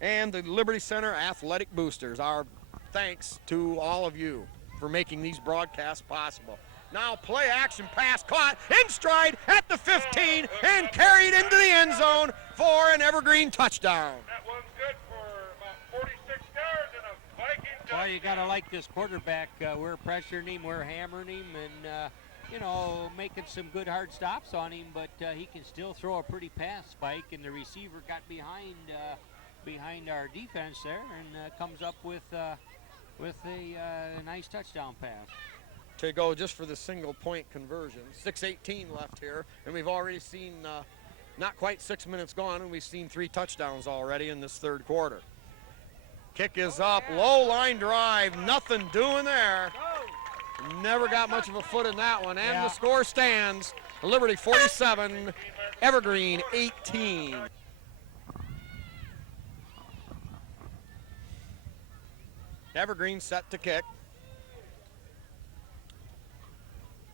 and the Liberty Center Athletic Boosters. Our thanks to all of you for making these broadcasts possible. Now, play action pass caught in stride at the 15 and carried into the end zone for an Evergreen touchdown. That one's good for about 46 yards and a Viking touchdown. Well, you got to like this quarterback. We're pressuring him, we're hammering him, and you know, making some good hard stops on him, but he can still throw a pretty pass, Spike, and the receiver got behind our defense there and comes up with a nice touchdown pass. To go just for the single point conversion. 6:18 left here, and we've already seen not quite 6 minutes gone, and we've seen 3 touchdowns already in this third quarter. Kick is up, low line drive, nothing doing there. Never got much of a foot in that one, and the score stands. Liberty 47, Evergreen 18. Evergreen set to kick.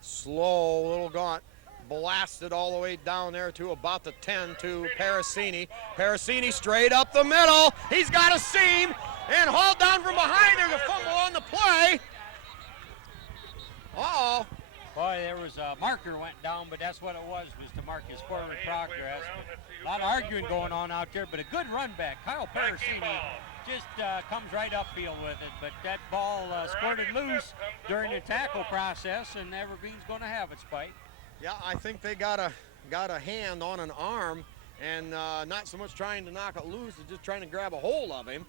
Slow, little gaunt, blasted all the way down there to about the 10 to Parasini. Parasini straight up the middle. He's got a seam and hauled down from behind. There's a fumble on the play. Uh-oh. Boy, there was a marker went down, but that's what it was to mark his forward progress. A lot of arguing going on out there, but a good run back. Kyle Parasini just comes right upfield with it, but that ball squirted loose during the tackle process, and Evergreen's going to have it, Spike. Yeah, I think they got a hand on an arm, and not so much trying to knock it loose, as just trying to grab a hold of him.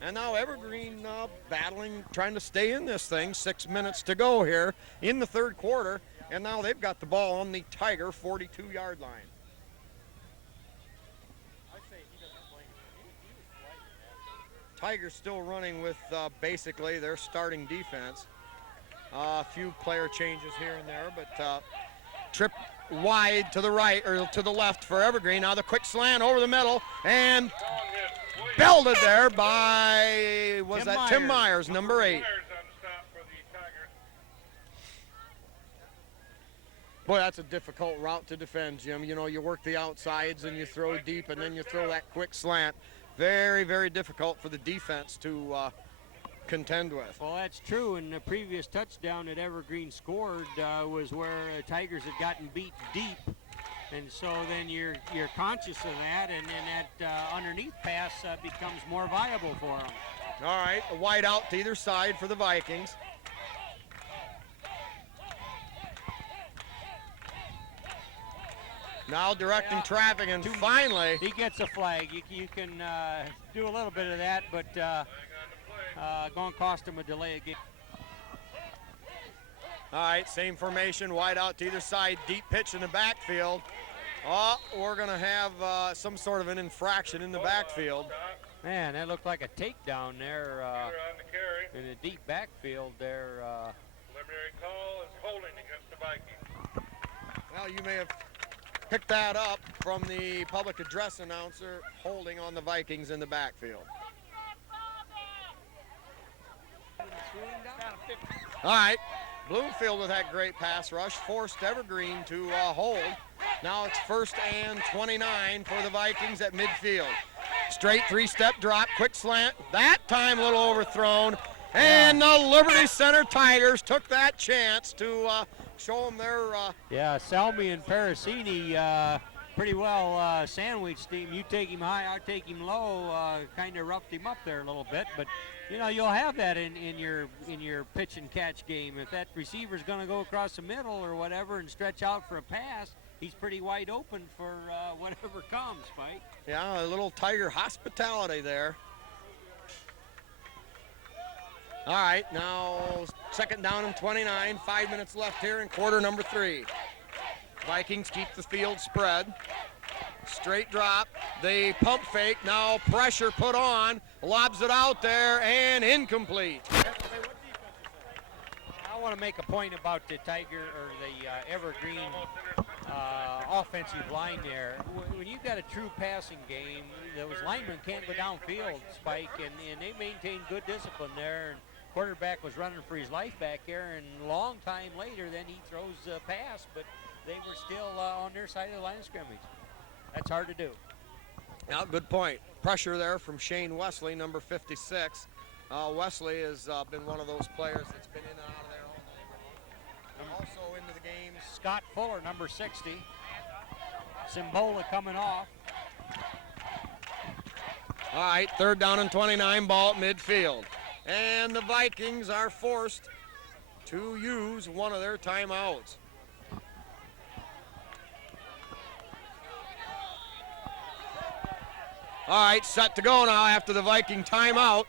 And now Evergreen battling, trying to stay in this thing. 6 minutes to go here in the third quarter, and now they've got the ball on the Tiger 42-yard line. Tigers still running with basically their starting defense. A few player changes here and there, but trip wide to the right, or to the left for Evergreen. Now the quick slant over the middle, and belted there by, Tim Myers, number 8. Boy, that's a difficult route to defend, Jim. You know, you work the outsides and you throw deep and then you throw that quick slant. Very, very difficult for the defense to contend with. Well, that's true, and the previous touchdown that Evergreen scored was where Tigers had gotten beat deep, and so then you're conscious of that, and then that underneath pass becomes more viable for them. All right, a wide out to either side for the Vikings. Now directing traffic, and finally he gets a flag. You can do a little bit of that, but going to cost him a delay again. All right, same formation, wide out to either side, deep pitch in the backfield. Oh, we're going to have some sort of an infraction in the backfield. Man, that looked like a takedown there in the deep backfield there. Preliminary call is holding against the Vikings. Well, you may have picked that up from the public address announcer, holding on the Vikings in the backfield. All right, Bloomfield with that great pass rush forced Evergreen to hold. Now it's 1st and 29 for the Vikings at midfield. Straight three-step drop, quick slant. That time a little overthrown. And the Liberty Center Tigers took that chance to show them their... Yeah, Salmi and Parasini pretty well sandwiched him. You take him high, I take him low. Kind of roughed him up there a little bit, but you know you'll have that in your pitch and catch game. If that receiver's going to go across the middle or whatever and stretch out for a pass, he's pretty wide open for whatever comes, Mike. Yeah, a little Tiger hospitality there. All right, now 2nd down and 29, 5 minutes left here in quarter number 3. Vikings keep the field spread. Straight drop, the pump fake, now pressure put on, lobs it out there, and incomplete. I want to make a point about the Tiger or the Evergreen offensive line there. When you've got a true passing game, those linemen can't go downfield, Spike, and they maintain good discipline there. And quarterback was running for his life back there, and a long time later, then he throws a pass, but they were still on their side of the line of scrimmage. That's hard to do. Yeah, good point. Pressure there from Shane Wesley, number 56. Wesley has been one of those players that's been in and out of there all night long. Also into the game, Scott Fuller, number 60. Simbola coming off. All right, 3rd down and 29, ball at midfield. And the Vikings are forced to use one of their timeouts. All right, set to go now after the Viking timeout.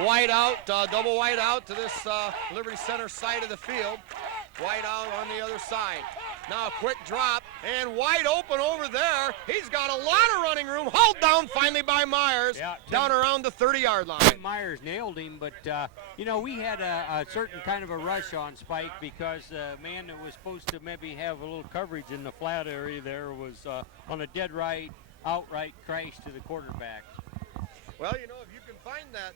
Wide out, double wide out to this Liberty Center side of the field. Wide out on the other side. Now a quick drop and wide open over there. He's got a lot of running room. Hauled down finally by Myers, down around the 30-yard line. Tim Myers nailed him, but you know, we had a certain kind of a rush on Spike because the man that was supposed to maybe have a little coverage in the flat area there was on a dead right, outright crash to the quarterback. Well, you know, if you can find that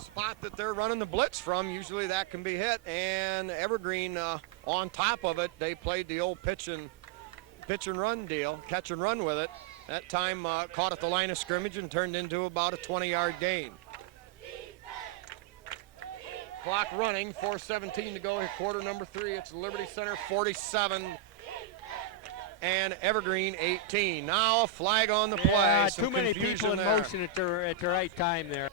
spot that they're running the blitz from, usually that can be hit. And Evergreen, on top of it, they played the old pitch and run deal, catch and run with it. That time caught at the line of scrimmage and turned into about a 20-yard gain. Clock running, 4:17 to go in quarter number 3. It's Liberty Center 47 and Evergreen 18. Now a flag on the play. Yeah, Some too many confusion people in there. motion at the right time there.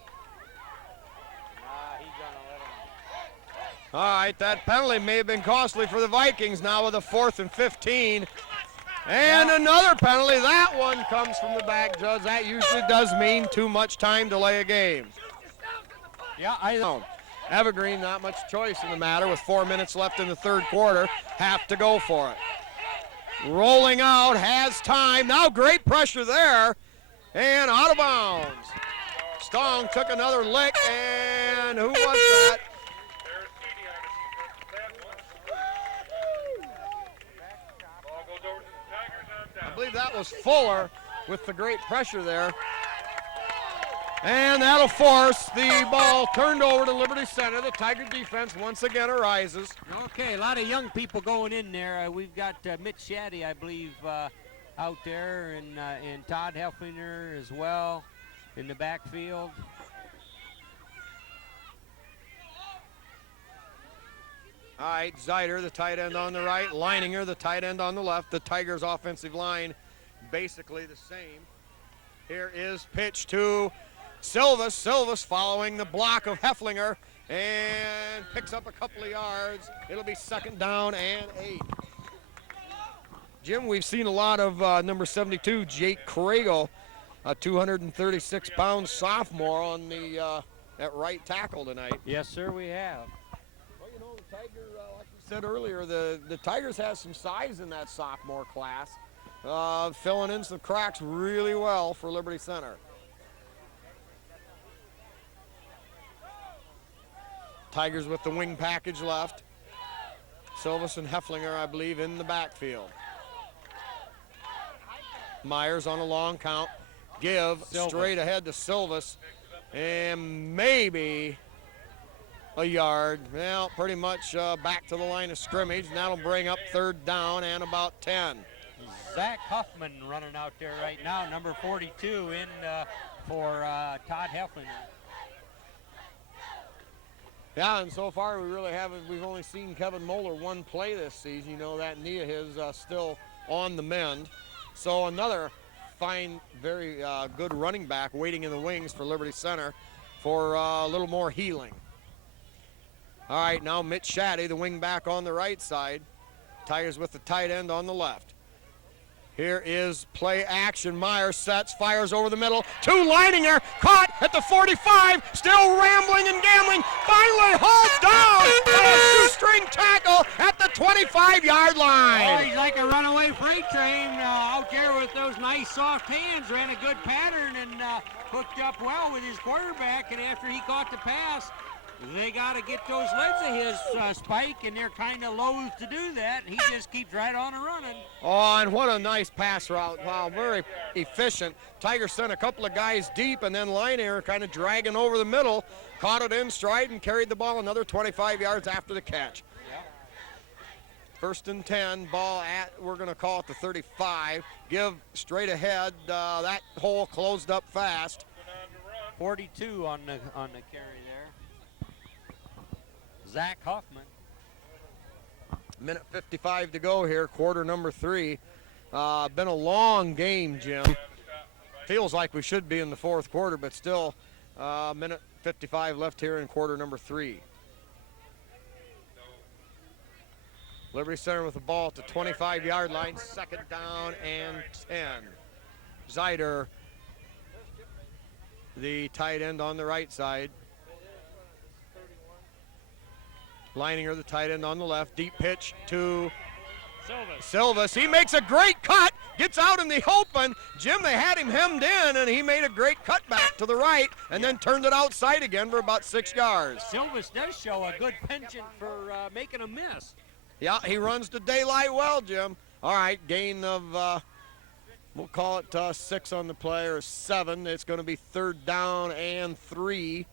All right, that penalty may have been costly for the Vikings now with a 4th and 15. And another penalty. That one comes from the back, Judge. That usually does mean too much time delay a game. Yeah, I know. Evergreen, not much choice in the matter with 4 minutes left in the 3rd quarter. Have to go for it. Rolling out, has time. Now great pressure there. And out of bounds. Stong took another lick, and who was that? I believe that was Fuller with the great pressure there. And that'll force the ball turned over to Liberty Center. The Tiger defense once again arises. Okay, a lot of young people going in there. We've got Mitch Shaddy, I believe, out there, and Todd Hefflinger as well in the backfield. All right, Zeider, the tight end on the right. Leininger, the tight end on the left. The Tigers' offensive line basically the same. Here is pitch to Silvas. Silvas following the block of Hefflinger and picks up a couple of yards. It'll be 2nd down and 8. Jim, we've seen a lot of number 72, Jake Kragle, a 236-pound sophomore on the at right tackle tonight. Yes, sir, we have. Well, you know, the Tiger, like we said earlier, the Tigers have some size in that sophomore class, filling in some cracks really well for Liberty Center. Tigers with the wing package left. Silvas and Hefflinger, I believe, in the backfield. Myers on a long count. Give straight ahead to Silvas. And maybe a yard. Well, pretty much back to the line of scrimmage. And that'll bring up 3rd down and about 10. Zach Huffman running out there right now, number 42 in for Todd Hefflinger. Yeah, and so far we've only seen Kevin Moeller one play this season. You know, that knee of his still on the mend. So another fine, very good running back waiting in the wings for Liberty Center for a little more healing. All right, now Mitch Shaddy, the wing back on the right side. Tigers with the tight end on the left. Here is play action. Myers sets, fires over the middle to Leininger, caught at the 45, still rambling and gambling, finally hauled down by a shoestring tackle at the 25-yard line. Oh, he's like a runaway freight train out there with those nice soft hands, ran a good pattern and hooked up well with his quarterback, and after he caught the pass, they got to get those legs of his, Spike, and they're kind of loath to do that. He just keeps right on running. Oh, and what a nice pass route. Wow, very efficient. Tigers sent a couple of guys deep, and then Leininger kind of dragging over the middle, caught it in stride and carried the ball another 25 yards after the catch. Yep. 1st and 10, ball at, we're going to call it the 35. Give straight ahead. That hole closed up fast. 42 on the carry there. Zach Huffman. Minute 55 to go here, quarter number 3. Been a long game, Jim. Feels like we should be in the 4th quarter, but still minute 55 left here in quarter number 3. Liberty Center with the ball at the 25-yard line, 2nd down and 10. Zeider, the tight end on the right side. Leininger, the tight end on the left. Deep pitch to Silvas. He makes a great cut, gets out in the open. Jim, they had him hemmed in, and he made a great cut back to the right and then turned it outside again for about 6 yards. Silvas does show a good penchant for making a miss. Yeah, he runs to daylight well, Jim. All right, gain of, we'll call it 6 on the play, or 7. It's going to be 3rd down and 3.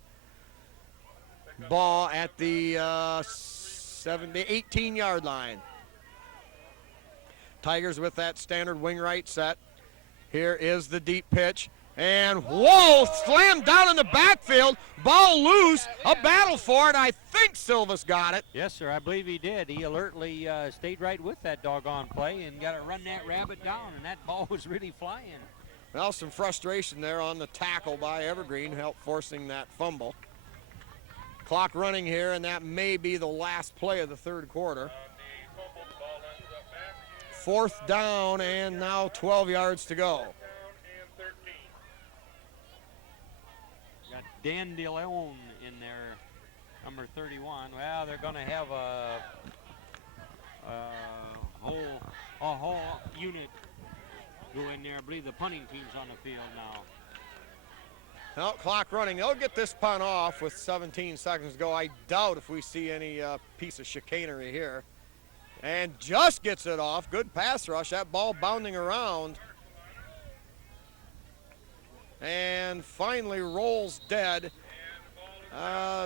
Ball at the 18-yard line. Tigers with that standard wing right set. Here is the deep pitch. And whoa, slammed down in the backfield. Ball loose, a battle for it. I think Silvas got it. Yes, sir, I believe he did. He alertly stayed right with that doggone play and got to run that rabbit down, and that ball was really flying. Well, some frustration there on the tackle by Evergreen, helped forcing that fumble. Clock running here, and that may be the last play of the 3rd quarter. 4th down, and now 12 yards to go. Got Dan DeLeon in there, number 31. Well, they're going to have a whole unit go in there. I believe the punting team's on the field now. Well, clock running. They'll get this punt off with 17 seconds to go. I doubt if we see any piece of chicanery here. And just gets it off. Good pass rush. That ball bounding around. and finally rolls dead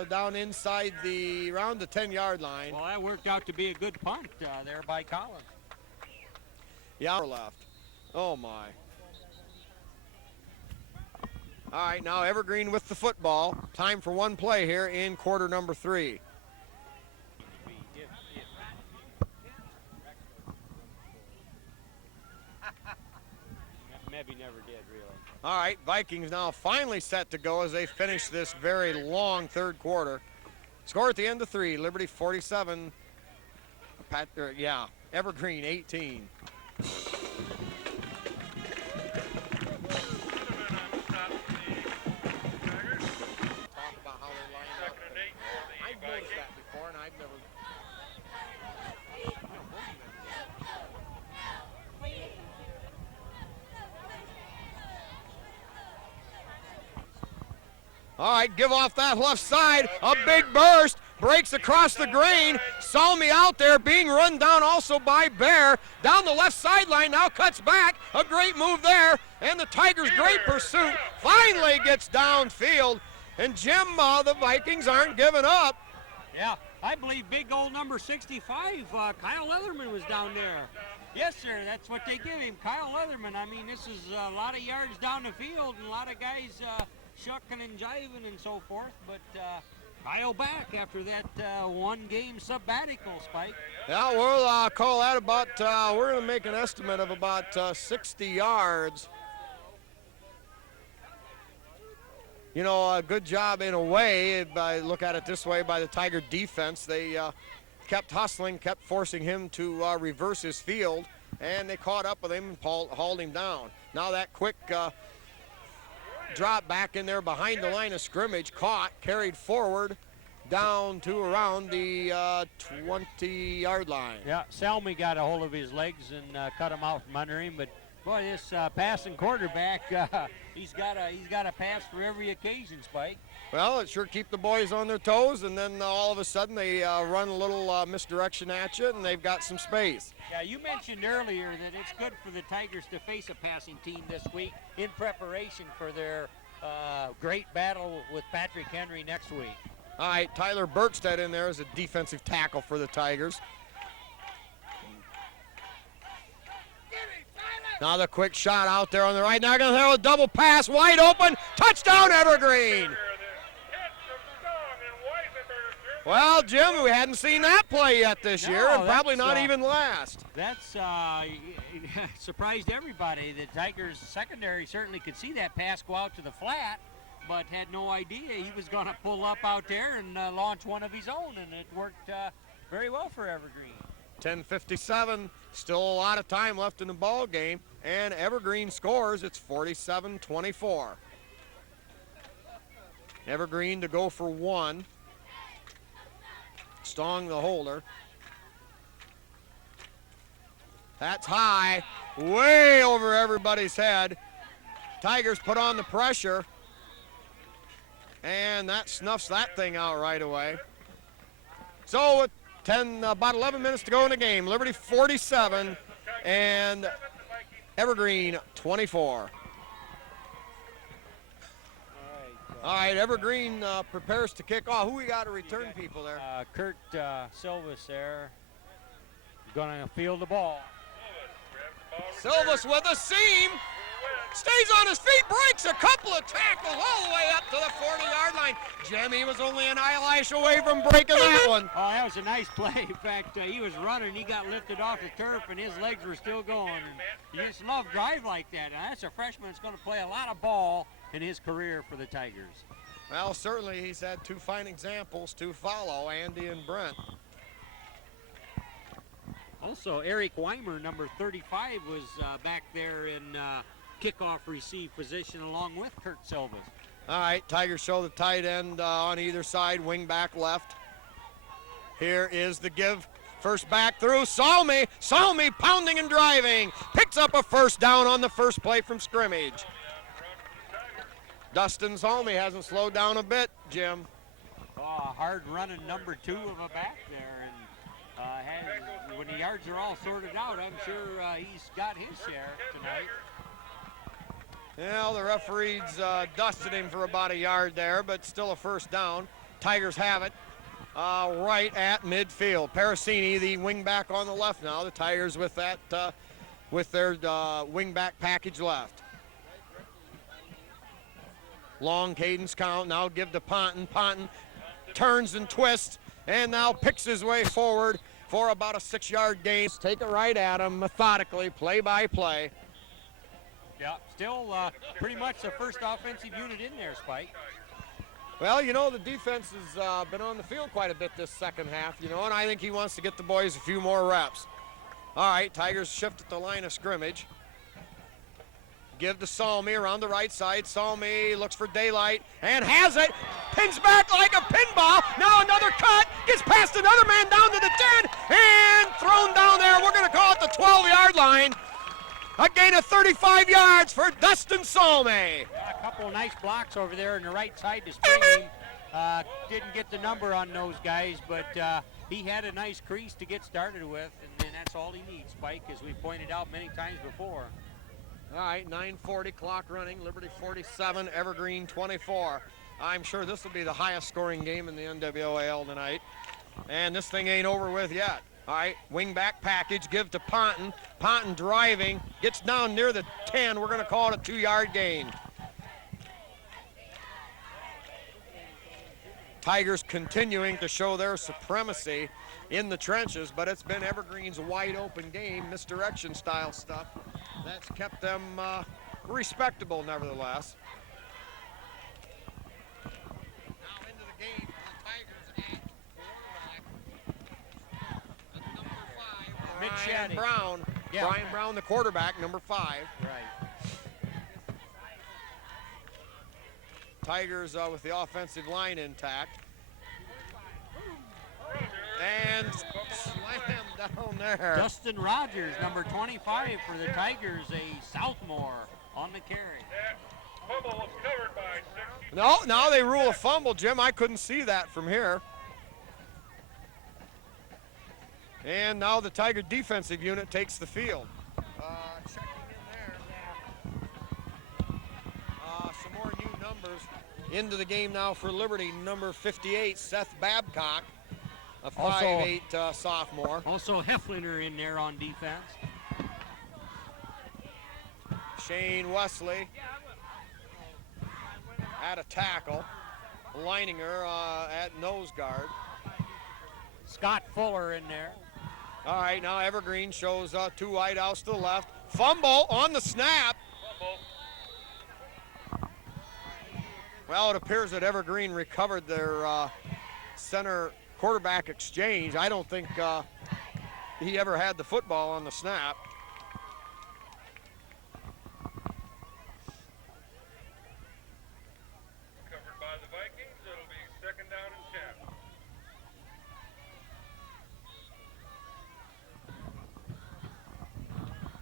down inside around the 10-yard line. Well, that worked out to be a good punt there by Collins. Yeah, left. Oh my. All right, now Evergreen with the football. Time for one play here in quarter number 3. Maybe never did, really. All right, Vikings now finally set to go as they finish this very long third quarter. Score at the end of 3, Liberty 47, Evergreen 18. I've noticed that before, and I've never. All right, give off that left side. A big burst, breaks across the green. Salmi out there being run down also by Bear. Down the left sideline, now cuts back. A great move there, and the Tigers' great pursuit finally gets downfield. And Jim, the Vikings aren't giving up. Yeah, I believe big old number 65, Kyle Leatherman was down there. Yes, sir, that's what they give him, Kyle Leatherman. I mean, this is a lot of yards down the field and a lot of guys shucking and jiving and so forth, but Kyle back after that one-game sabbatical, Spike. Yeah, we'll call that about, we're going to make an estimate of about 60 yards. You know, a good job in a way, if I look at it this way, by the Tiger defense. They kept hustling, kept forcing him to reverse his field, and they caught up with him and hauled him down. Now that quick drop back in there behind the line of scrimmage, caught, carried forward down to around the 20-yard line. Yeah, Salmi got a hold of his legs and cut him out from under him, but boy, this passing quarterback, he's got a pass for every occasion, Spike. Well, it sure keep the boys on their toes, and then all of a sudden they run a little misdirection at you, and they've got some space. Yeah, you mentioned earlier that it's good for the Tigers to face a passing team this week in preparation for their great battle with Patrick Henry next week. All right, Tyler Bergstedt in there as a defensive tackle for the Tigers. Now the quick shot out there on the right. Now going to throw a double pass, wide open, touchdown Evergreen. Well, Jim, we hadn't seen that play yet this year, and probably not even last. That's surprised everybody. The Tigers secondary certainly could see that pass go out to the flat, but had no idea he was going to pull up out there and launch one of his own, and it worked very well for Evergreen. 10:57, still a lot of time left in the ball game, and Evergreen scores. It's 47-24. Evergreen to go for 1. Stong the holder. That's high, way over everybody's head. Tigers put on the pressure, and that snuffs that thing out right away. So with about 11 minutes to go in the game, Liberty 47 and Evergreen 24. All right, Evergreen prepares to kick off. Who we got to return people there? Kurt Silvas there, gonna field the ball. Silvas with a seam, stays on his feet, breaks a couple of tackles all the way up to the 40-yard line. Jimmy was only an eyelash away from breaking that one. Oh, that was a nice play. In fact, he was running, he got lifted off the turf, and his legs were still going. And you just love drive like that. Now, that's a freshman that's going to play a lot of ball in his career for the Tigers. Well, certainly he's had two fine examples to follow, Andy and Brent. Also, Eric Weimer, number 35, was back there in kickoff receive position along with Kurt Silvas. All right, Tigers show the tight end on either side, wing back left. Here is the give. First back through, Salmi pounding and driving. Picks up a first down on the first play from scrimmage. Dustin Salmi hasn't slowed down a bit, Jim. Oh, hard running number 2 of a back there. And when the yards are all sorted out, I'm sure he's got his share tonight. Well, the referees dusted him for about a yard there, but still a first down. Tigers have it right at midfield. Parasini, the wingback on the left now. The Tigers with that, with their wingback package left. Long cadence count. Now give to Ponton. Ponton turns and twists, and now picks his way forward for about a 6-yard gain. Take it right at him methodically, play by play. Yeah, still pretty much the first offensive unit in there, Spike. Well, you know, the defense has been on the field quite a bit this second half, you know, and I think he wants to get the boys a few more reps. All right, Tigers shift at the line of scrimmage. Give to Salmi around the right side. Salmi looks for daylight and has it. Pins back like a pinball. Now another cut. Gets past another man down to the 10 and thrown down there. We're going to call it the 12-yard line. A gain of 35 yards for Dustin Salmi. A couple of nice blocks over there on the right side to spring him. Didn't get the number on those guys, but he had a nice crease to get started with, and that's all he needs, Spike, as we pointed out many times before. All right, 9:40 clock running. Liberty 47, Evergreen 24. I'm sure this will be the highest scoring game in the NWAL tonight. And this thing ain't over with yet. All right, wing back package, give to Ponton. Ponton driving, gets down near the 10. We're going to call it a 2-yard gain. Tigers continuing to show their supremacy in the trenches, but it's been Evergreen's wide open game, misdirection style stuff. That's kept them respectable nevertheless. Now into the game for the Tigers at number 5, Brian Brown. Yeah. Brian Brown, the quarterback, number 5. Right. Tigers with the offensive line intact. And slammed down there. Dustin Rogers, number 25 for the Tigers, a sophomore on the carry. That fumble was covered by 60. No, now they rule a fumble, Jim. I couldn't see that from here. And now the Tiger defensive unit takes the field. Checking in there. Some more new numbers into the game now for Liberty. Number 58, Seth Babcock, a 5'8" sophomore. Also Hefliner in there on defense. Shane Wesley at a tackle. Leininger at nose guard. Scott Fuller in there. All right, now Evergreen shows 2 wideouts to the left. Fumble on the snap. Well, it appears that Evergreen recovered their center quarterback exchange. I don't think he ever had the football on the snap. Covered by the Vikings. It'll be 2nd down and 10.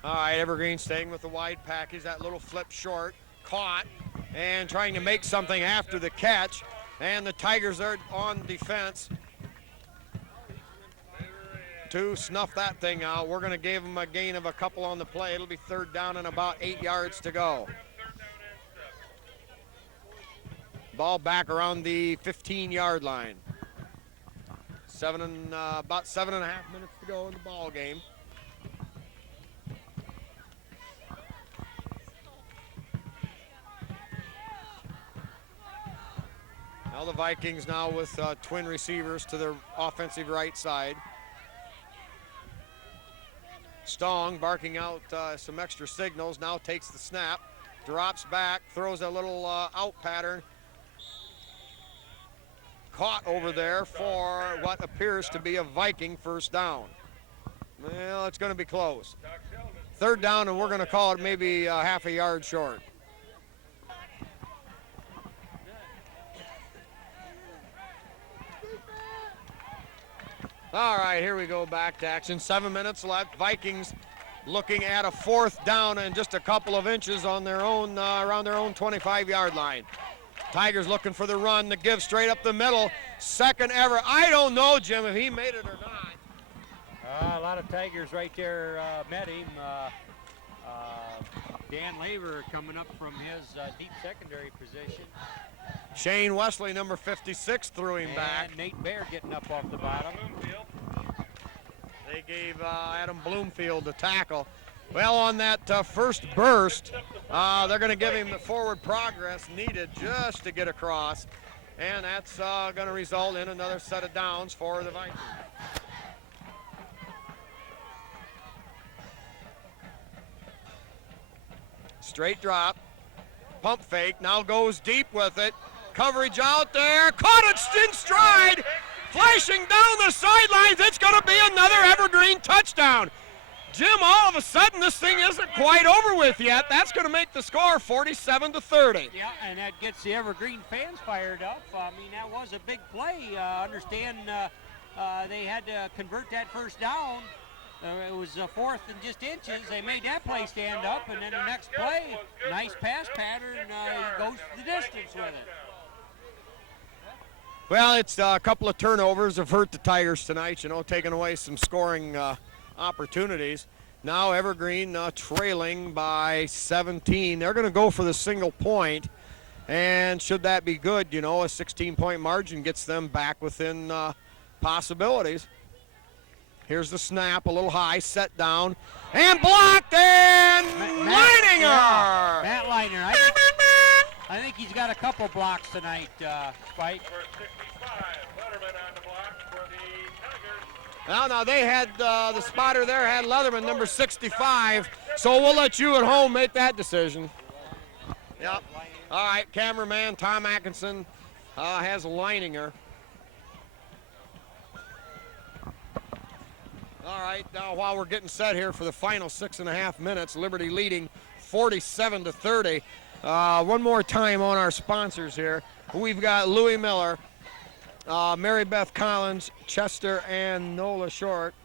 All right, Evergreen staying with the wide package. That little flip short, caught, and trying to make something after the catch. And the Tigers are on defense to snuff that thing out. We're going to give them a gain of a couple on the play. It'll be 3rd down and about 8 yards to go. Ball back around the 15-yard line. About 7.5 minutes to go in the ball game. Now the Vikings now with twin receivers to their offensive right side. Stong barking out some extra signals, now takes the snap, drops back, throws a little out pattern. Caught over there for what appears to be a Viking first down. Well, it's going to be close. 3rd down, and we're going to call it maybe half a yard short. All right, here we go back to action. 7 minutes left. Vikings looking at a 4th down and just a couple of inches on their own, around their own 25-yard line. Tigers looking for the run, the give straight up the middle. 2nd ever. I don't know, Jim, if he made it or not. A lot of Tigers right there met him. Dan Laver coming up from his deep secondary position. Shane Wesley, number 56, threw him back. And Nate Bear getting up off the bottom. They gave Adam Bloomfield the tackle. Well, on that first burst, they're going to give him the forward progress needed just to get across. And that's going to result in another set of downs for the Vikings. Straight drop, pump fake, now goes deep with it. Coverage out there, caught it in stride, flashing down the sidelines. It's going to be another Evergreen touchdown. Jim, all of a sudden, this thing isn't quite over with yet. That's going to make the score 47-30. Yeah, and that gets the Evergreen fans fired up. I mean, that was a big play. Understand they had to convert that first down. It was fourth and just inches. They made that play stand up, and then the next play, nice pass pattern, goes the distance with it. Well, it's a couple of turnovers have hurt the Tigers tonight, you know, taking away some scoring opportunities. Now Evergreen trailing by 17. They're going to go for the single point, and should that be good, you know, a 16-point margin gets them back within possibilities. Here's the snap, a little high, set down, and blocked, and Leininger! Matt Leiner. I think he's got a couple blocks tonight, Spike. Number 65, Letterman on the block for the Tigers. Well, now they had the spotter there had Leatherman, number 65, so we'll let you at home make that decision. Yep. All right, cameraman Tom Atkinson has Leininger. All right, now while we're getting set here for the final 6.5 minutes, Liberty leading 47-30. One more time on our sponsors here. We've got Louis Miller, Mary Beth Collins, Chester, and Nola Short,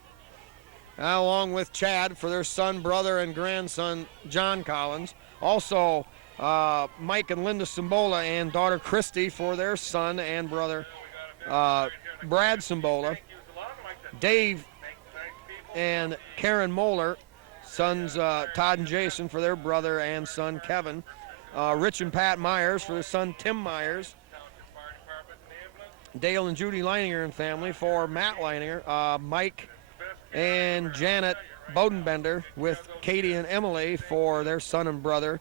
along with Chad for their son, brother, and grandson, John Collins. Also, Mike and Linda Simbola and daughter Christy for their son and brother, Brad Simbola. Dave and Karen Moeller, sons Todd and Jason for their brother and son Kevin. Rich and Pat Myers for their son Tim Myers. Dale and Judy Leininger and family for Matt Leininger. Mike and Janet Bodenbender with Katie and Emily for their son and brother,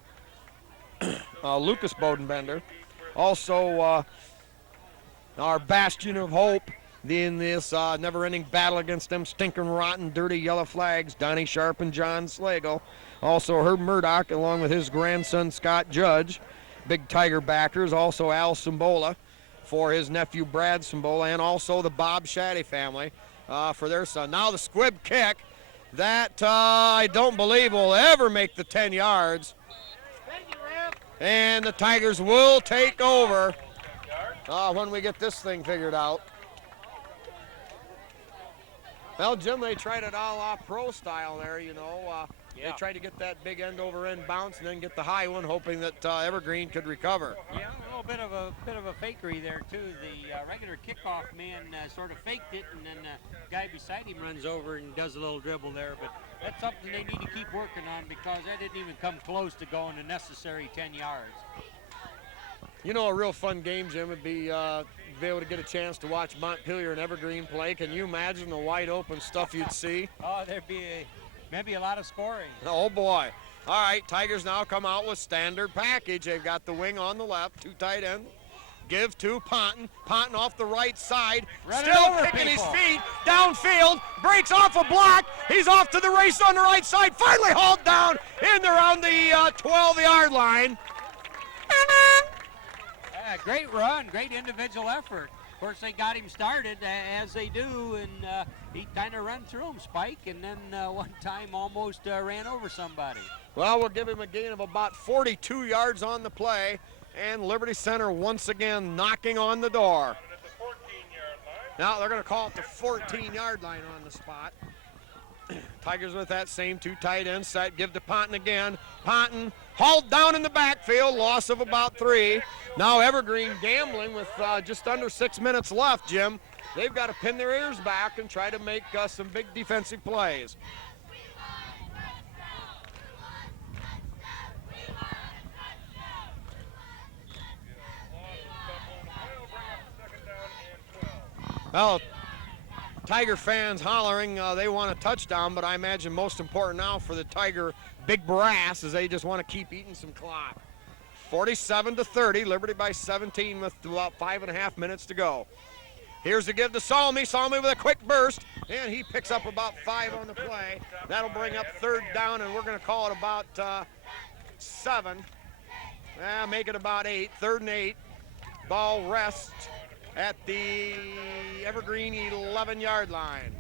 Lucas Bodenbender. Also, our bastion of hope in this never-ending battle against them stinking, rotten, dirty yellow flags, Donnie Sharp and John Slagle. Also Herb Murdoch along with his grandson Scott Judge, big Tiger backers. Also Al Simbola for his nephew Brad Simbola, and also the Bob Shaddy family for their son. Now the squib kick that I don't believe will ever make the 10 yards. And the Tigers will take over when we get this thing figured out. Well, Jim, they tried it all off pro style there, you know. They tried to get that big end-over-end bounce and then get the high one, hoping that Evergreen could recover. Yeah, a little bit of a fakery there too. The regular kickoff man sort of faked it, and then the guy beside him runs over and does a little dribble there. But that's something they need to keep working on, because that didn't even come close to going the necessary 10 yards. You know, a real fun game, Jim, would be able to get a chance to watch Montpelier and Evergreen play. Can you imagine the wide open stuff you'd see? Oh, there'd be maybe a lot of scoring. Oh boy. All right, Tigers now come out with standard package. They've got the wing on the left, two tight ends. Give to Ponton. Ponton off the right side. Still kicking his feet downfield. Breaks off a block. He's off to the race on the right side. Finally hauled down in around the 12-yard line. Yeah, great run, great individual effort. Of course, they got him started, as they do, and he kind of ran through him, Spike, and then one time almost ran over somebody. Well, we'll give him a gain of about 42 yards on the play, and Liberty Center once again knocking on the door. Now they're going to call it the 14-yard line on the spot. Tigers with that same two tight end set. Give to Ponton again. Ponton hauled down in the backfield, loss of about 3. Now Evergreen gambling with just under 6 minutes left, Jim. They've got to pin their ears back and try to make some big defensive plays. Well, Tiger fans hollering they want a touchdown, but I imagine most important now for the Tiger big brass is they just want to keep eating some clock. 47-30, Liberty by 17 with about 5.5 minutes to go. Here's the give to Salmi. Salmi with a quick burst, and he picks up about 5 on the play. That'll bring up 3rd down, and we're going to call it about 7. Make it about 8, 3rd and 8. Ball rests at the Evergreen 11-yard line.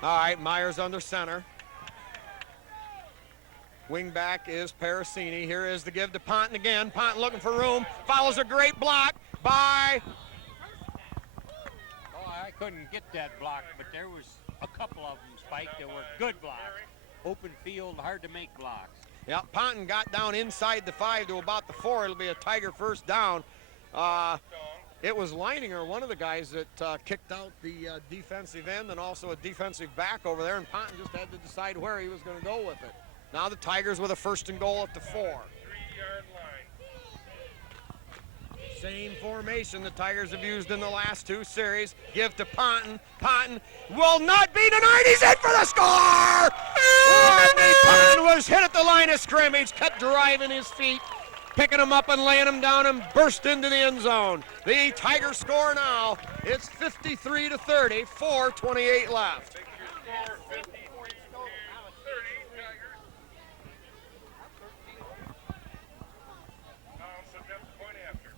All right, Myers under center. Wing back is Parasini. Here is the give to Ponton again. Ponton looking for room. Follows a great block by... Oh, I couldn't get that block, but there was a couple of them, Spike. There were good blocks. Open field, hard to make blocks. Yeah, Ponton got down inside the 5 to about the 4. It'll be a Tiger first down. It was Leininger, one of the guys that kicked out the defensive end and also a defensive back over there, and Ponton just had to decide where he was going to go with it. Now the Tigers with a 1st and goal at the 4. 3-yard line. Same formation the Tigers have used in the last 2 series. Give to Ponton. Ponton will not be denied. He's in for the score! Rodney Ponton was hit at the line of scrimmage, kept driving his feet, picking him up and laying him down and burst into the end zone. The Tigers score now. It's 53-30, 4:28 left. Take your score, 53-30, Tigers. Collins attempts point after.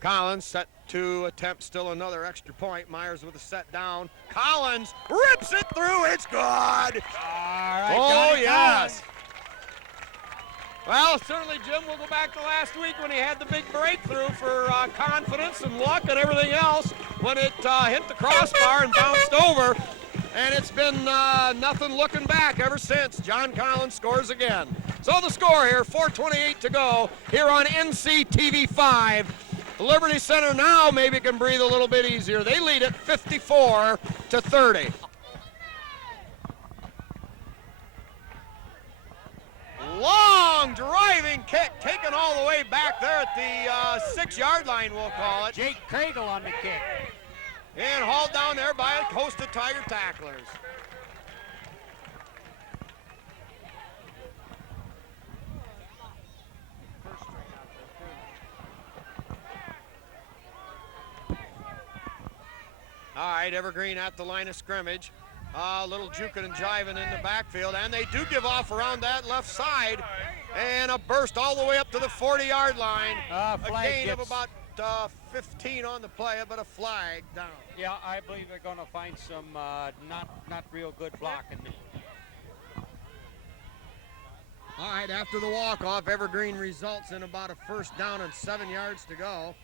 Collins set to attempt still another extra point. Myers with a set down. Collins rips it through. It's good. All right, Oh, Johnny yes. Well, certainly, Jim, we'll go back to last week when he had the big breakthrough for confidence and luck and everything else when it hit the crossbar and bounced over. And it's been nothing looking back ever since. John Collins scores again. So the score here, 4:28 to go here on NCTV 5. Liberty Center now maybe can breathe a little bit easier. They lead it 54-30. Long driving kick taken all the way back there at the 6-yard line, we'll call it. Jake Kriegel on the kick. And hauled down there by a host of Tiger tacklers. All right, Evergreen at the line of scrimmage. A little juking and jiving in the backfield, and they do give off around that left side. And a burst all the way up to the 40-yard line. A gain of about 15 on the play, but a flag down. Yeah, I believe they're going to find some not real good blocking. All right, after the walk-off, Evergreen results in about a 1st down and 7 yards to go.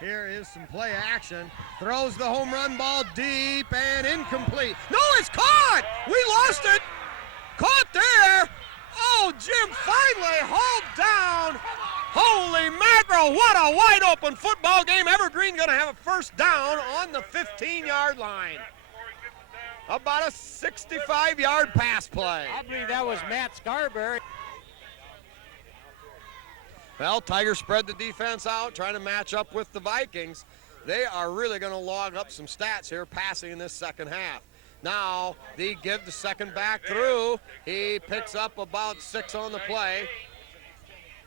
Here is some play action. Throws the home run ball deep and incomplete. No, it's caught! We lost it! Caught there! Oh, Jim finally hauled down. Holy mackerel, what a wide open football game. Evergreen gonna have a 1st down on the 15-yard line. About a 65-yard pass play. I believe that was Matt Scarberry. Well, Tigers spread the defense out, trying to match up with the Vikings. They are really going to log up some stats here passing in this second half. Now, they give the second back through. He picks up about 6 on the play.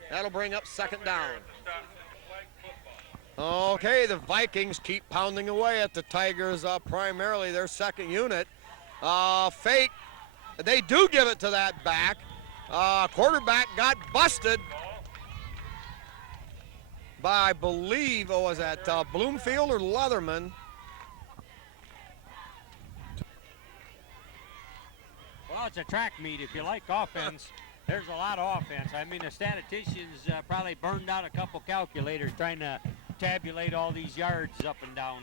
That'll bring up 2nd down. Okay, the Vikings keep pounding away at the Tigers, primarily their 2nd unit. Fake, they do give it to that back. Quarterback got busted by, I believe, was that Bloomfield or Leatherman? Well, it's a track meet. If you like offense, there's a lot of offense. I mean, the statisticians probably burned out a couple calculators trying to tabulate all these yards up and down,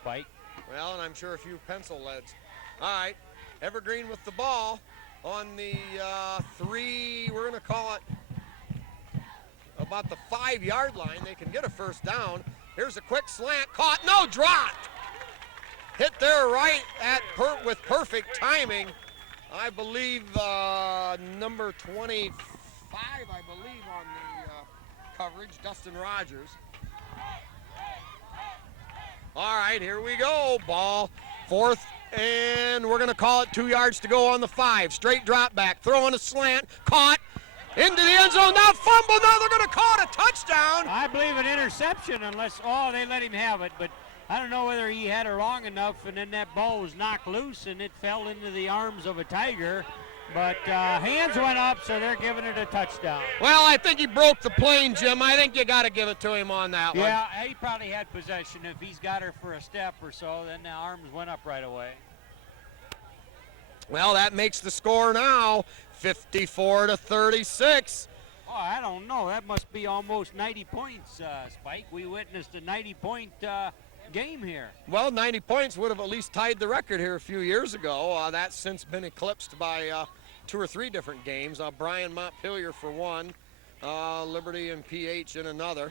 Spike. Well, and I'm sure a few pencil leads. All right, Evergreen with the ball on the 3, we're going to call it about the 5-yard line. They can get a 1st down. Here's a quick slant, caught, no, dropped. hit there right at with perfect timing. I believe number 25, I believe, on the coverage, Dustin Rogers. All right, here we go. Ball, fourth, and we're going to call it 2 yards to go on the 5. Straight drop back, throwing a slant, caught, into the end zone, now fumble, now they're going to call it a touchdown. I believe an interception unless, they let him have it, but I don't know whether he had it long enough and then that ball was knocked loose and it fell into the arms of a Tiger. But hands went up, so they're giving it a touchdown. Well, I think he broke the plane, Jim. I think you got to give it to him on that one. Yeah, he probably had possession. If he's got her for a step or so, then the arms went up right away. Well, that makes the score now 54-36. Oh, I don't know. That must be almost 90 points, Spike. We witnessed a 90-point game here. Well, 90 points would have at least tied the record here a few years ago. That's since been eclipsed by 2 or 3 different games. Bryan Montpelier for one, Liberty and PH in another.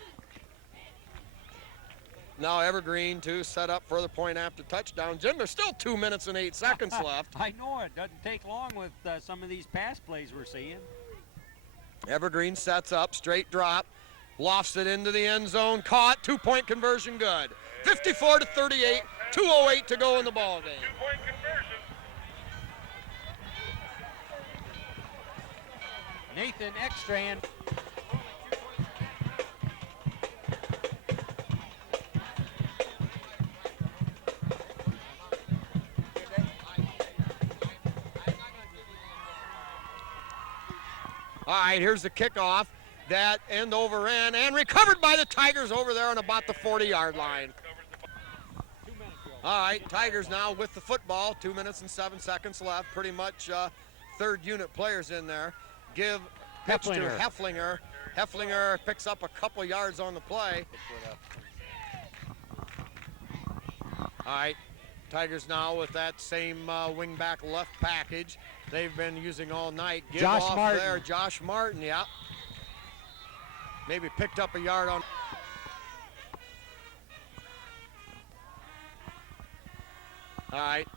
Now Evergreen to set up for the point after touchdown. Jim, there's still 2 minutes and 8 seconds left. I know it doesn't take long with some of these pass plays we're seeing. Evergreen sets up, straight drop, lofts it into the end zone, caught, 2-point conversion good. 54-38, 2:08 to go in the ball game. 2-point conversion. Nathan Ekstrand. All right, here's the kickoff. That end over end and recovered by the Tigers over there on about the 40-yard line. All right, Tigers now with the football. 2 minutes and 7 seconds left. Pretty much third unit players in there. Give pitch to Hefflinger. Hefflinger picks up a couple yards on the play. All right, Tigers now with that same wingback left package they've been using all night. Give Josh off Martin. there, Josh Martin, yeah. Maybe picked up a yard on. All right,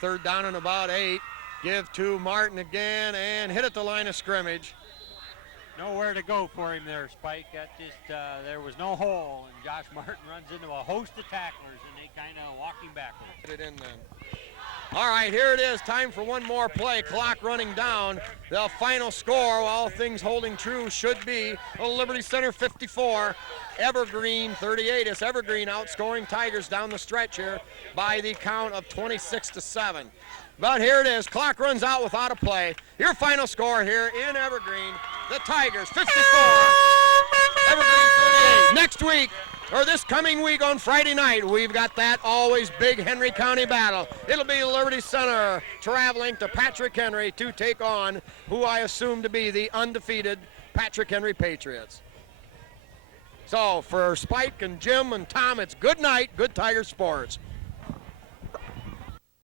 third down and about 8. Give to Martin again and hit at the line of scrimmage. Nowhere to go for him there, Spike. That just there was no hole, and Josh Martin runs into a host of tacklers, and they kind of walk him backwards. Get it in then. All right, here it is. Time for one more play. Clock running down. The final score, all things holding true, should be Liberty Center 54, Evergreen 38. It's Evergreen outscoring Tigers down the stretch here by the count of 26-7. But here it is. Clock runs out without a play. Your final score here in Evergreen, the Tigers 54, Evergreen 38. Next week, or this coming week on Friday night, we've got that always big Henry County battle. It'll be Liberty Center traveling to Patrick Henry to take on who I assume to be the undefeated Patrick Henry Patriots. So for Spike and Jim and Tom, it's good night, good Tiger sports.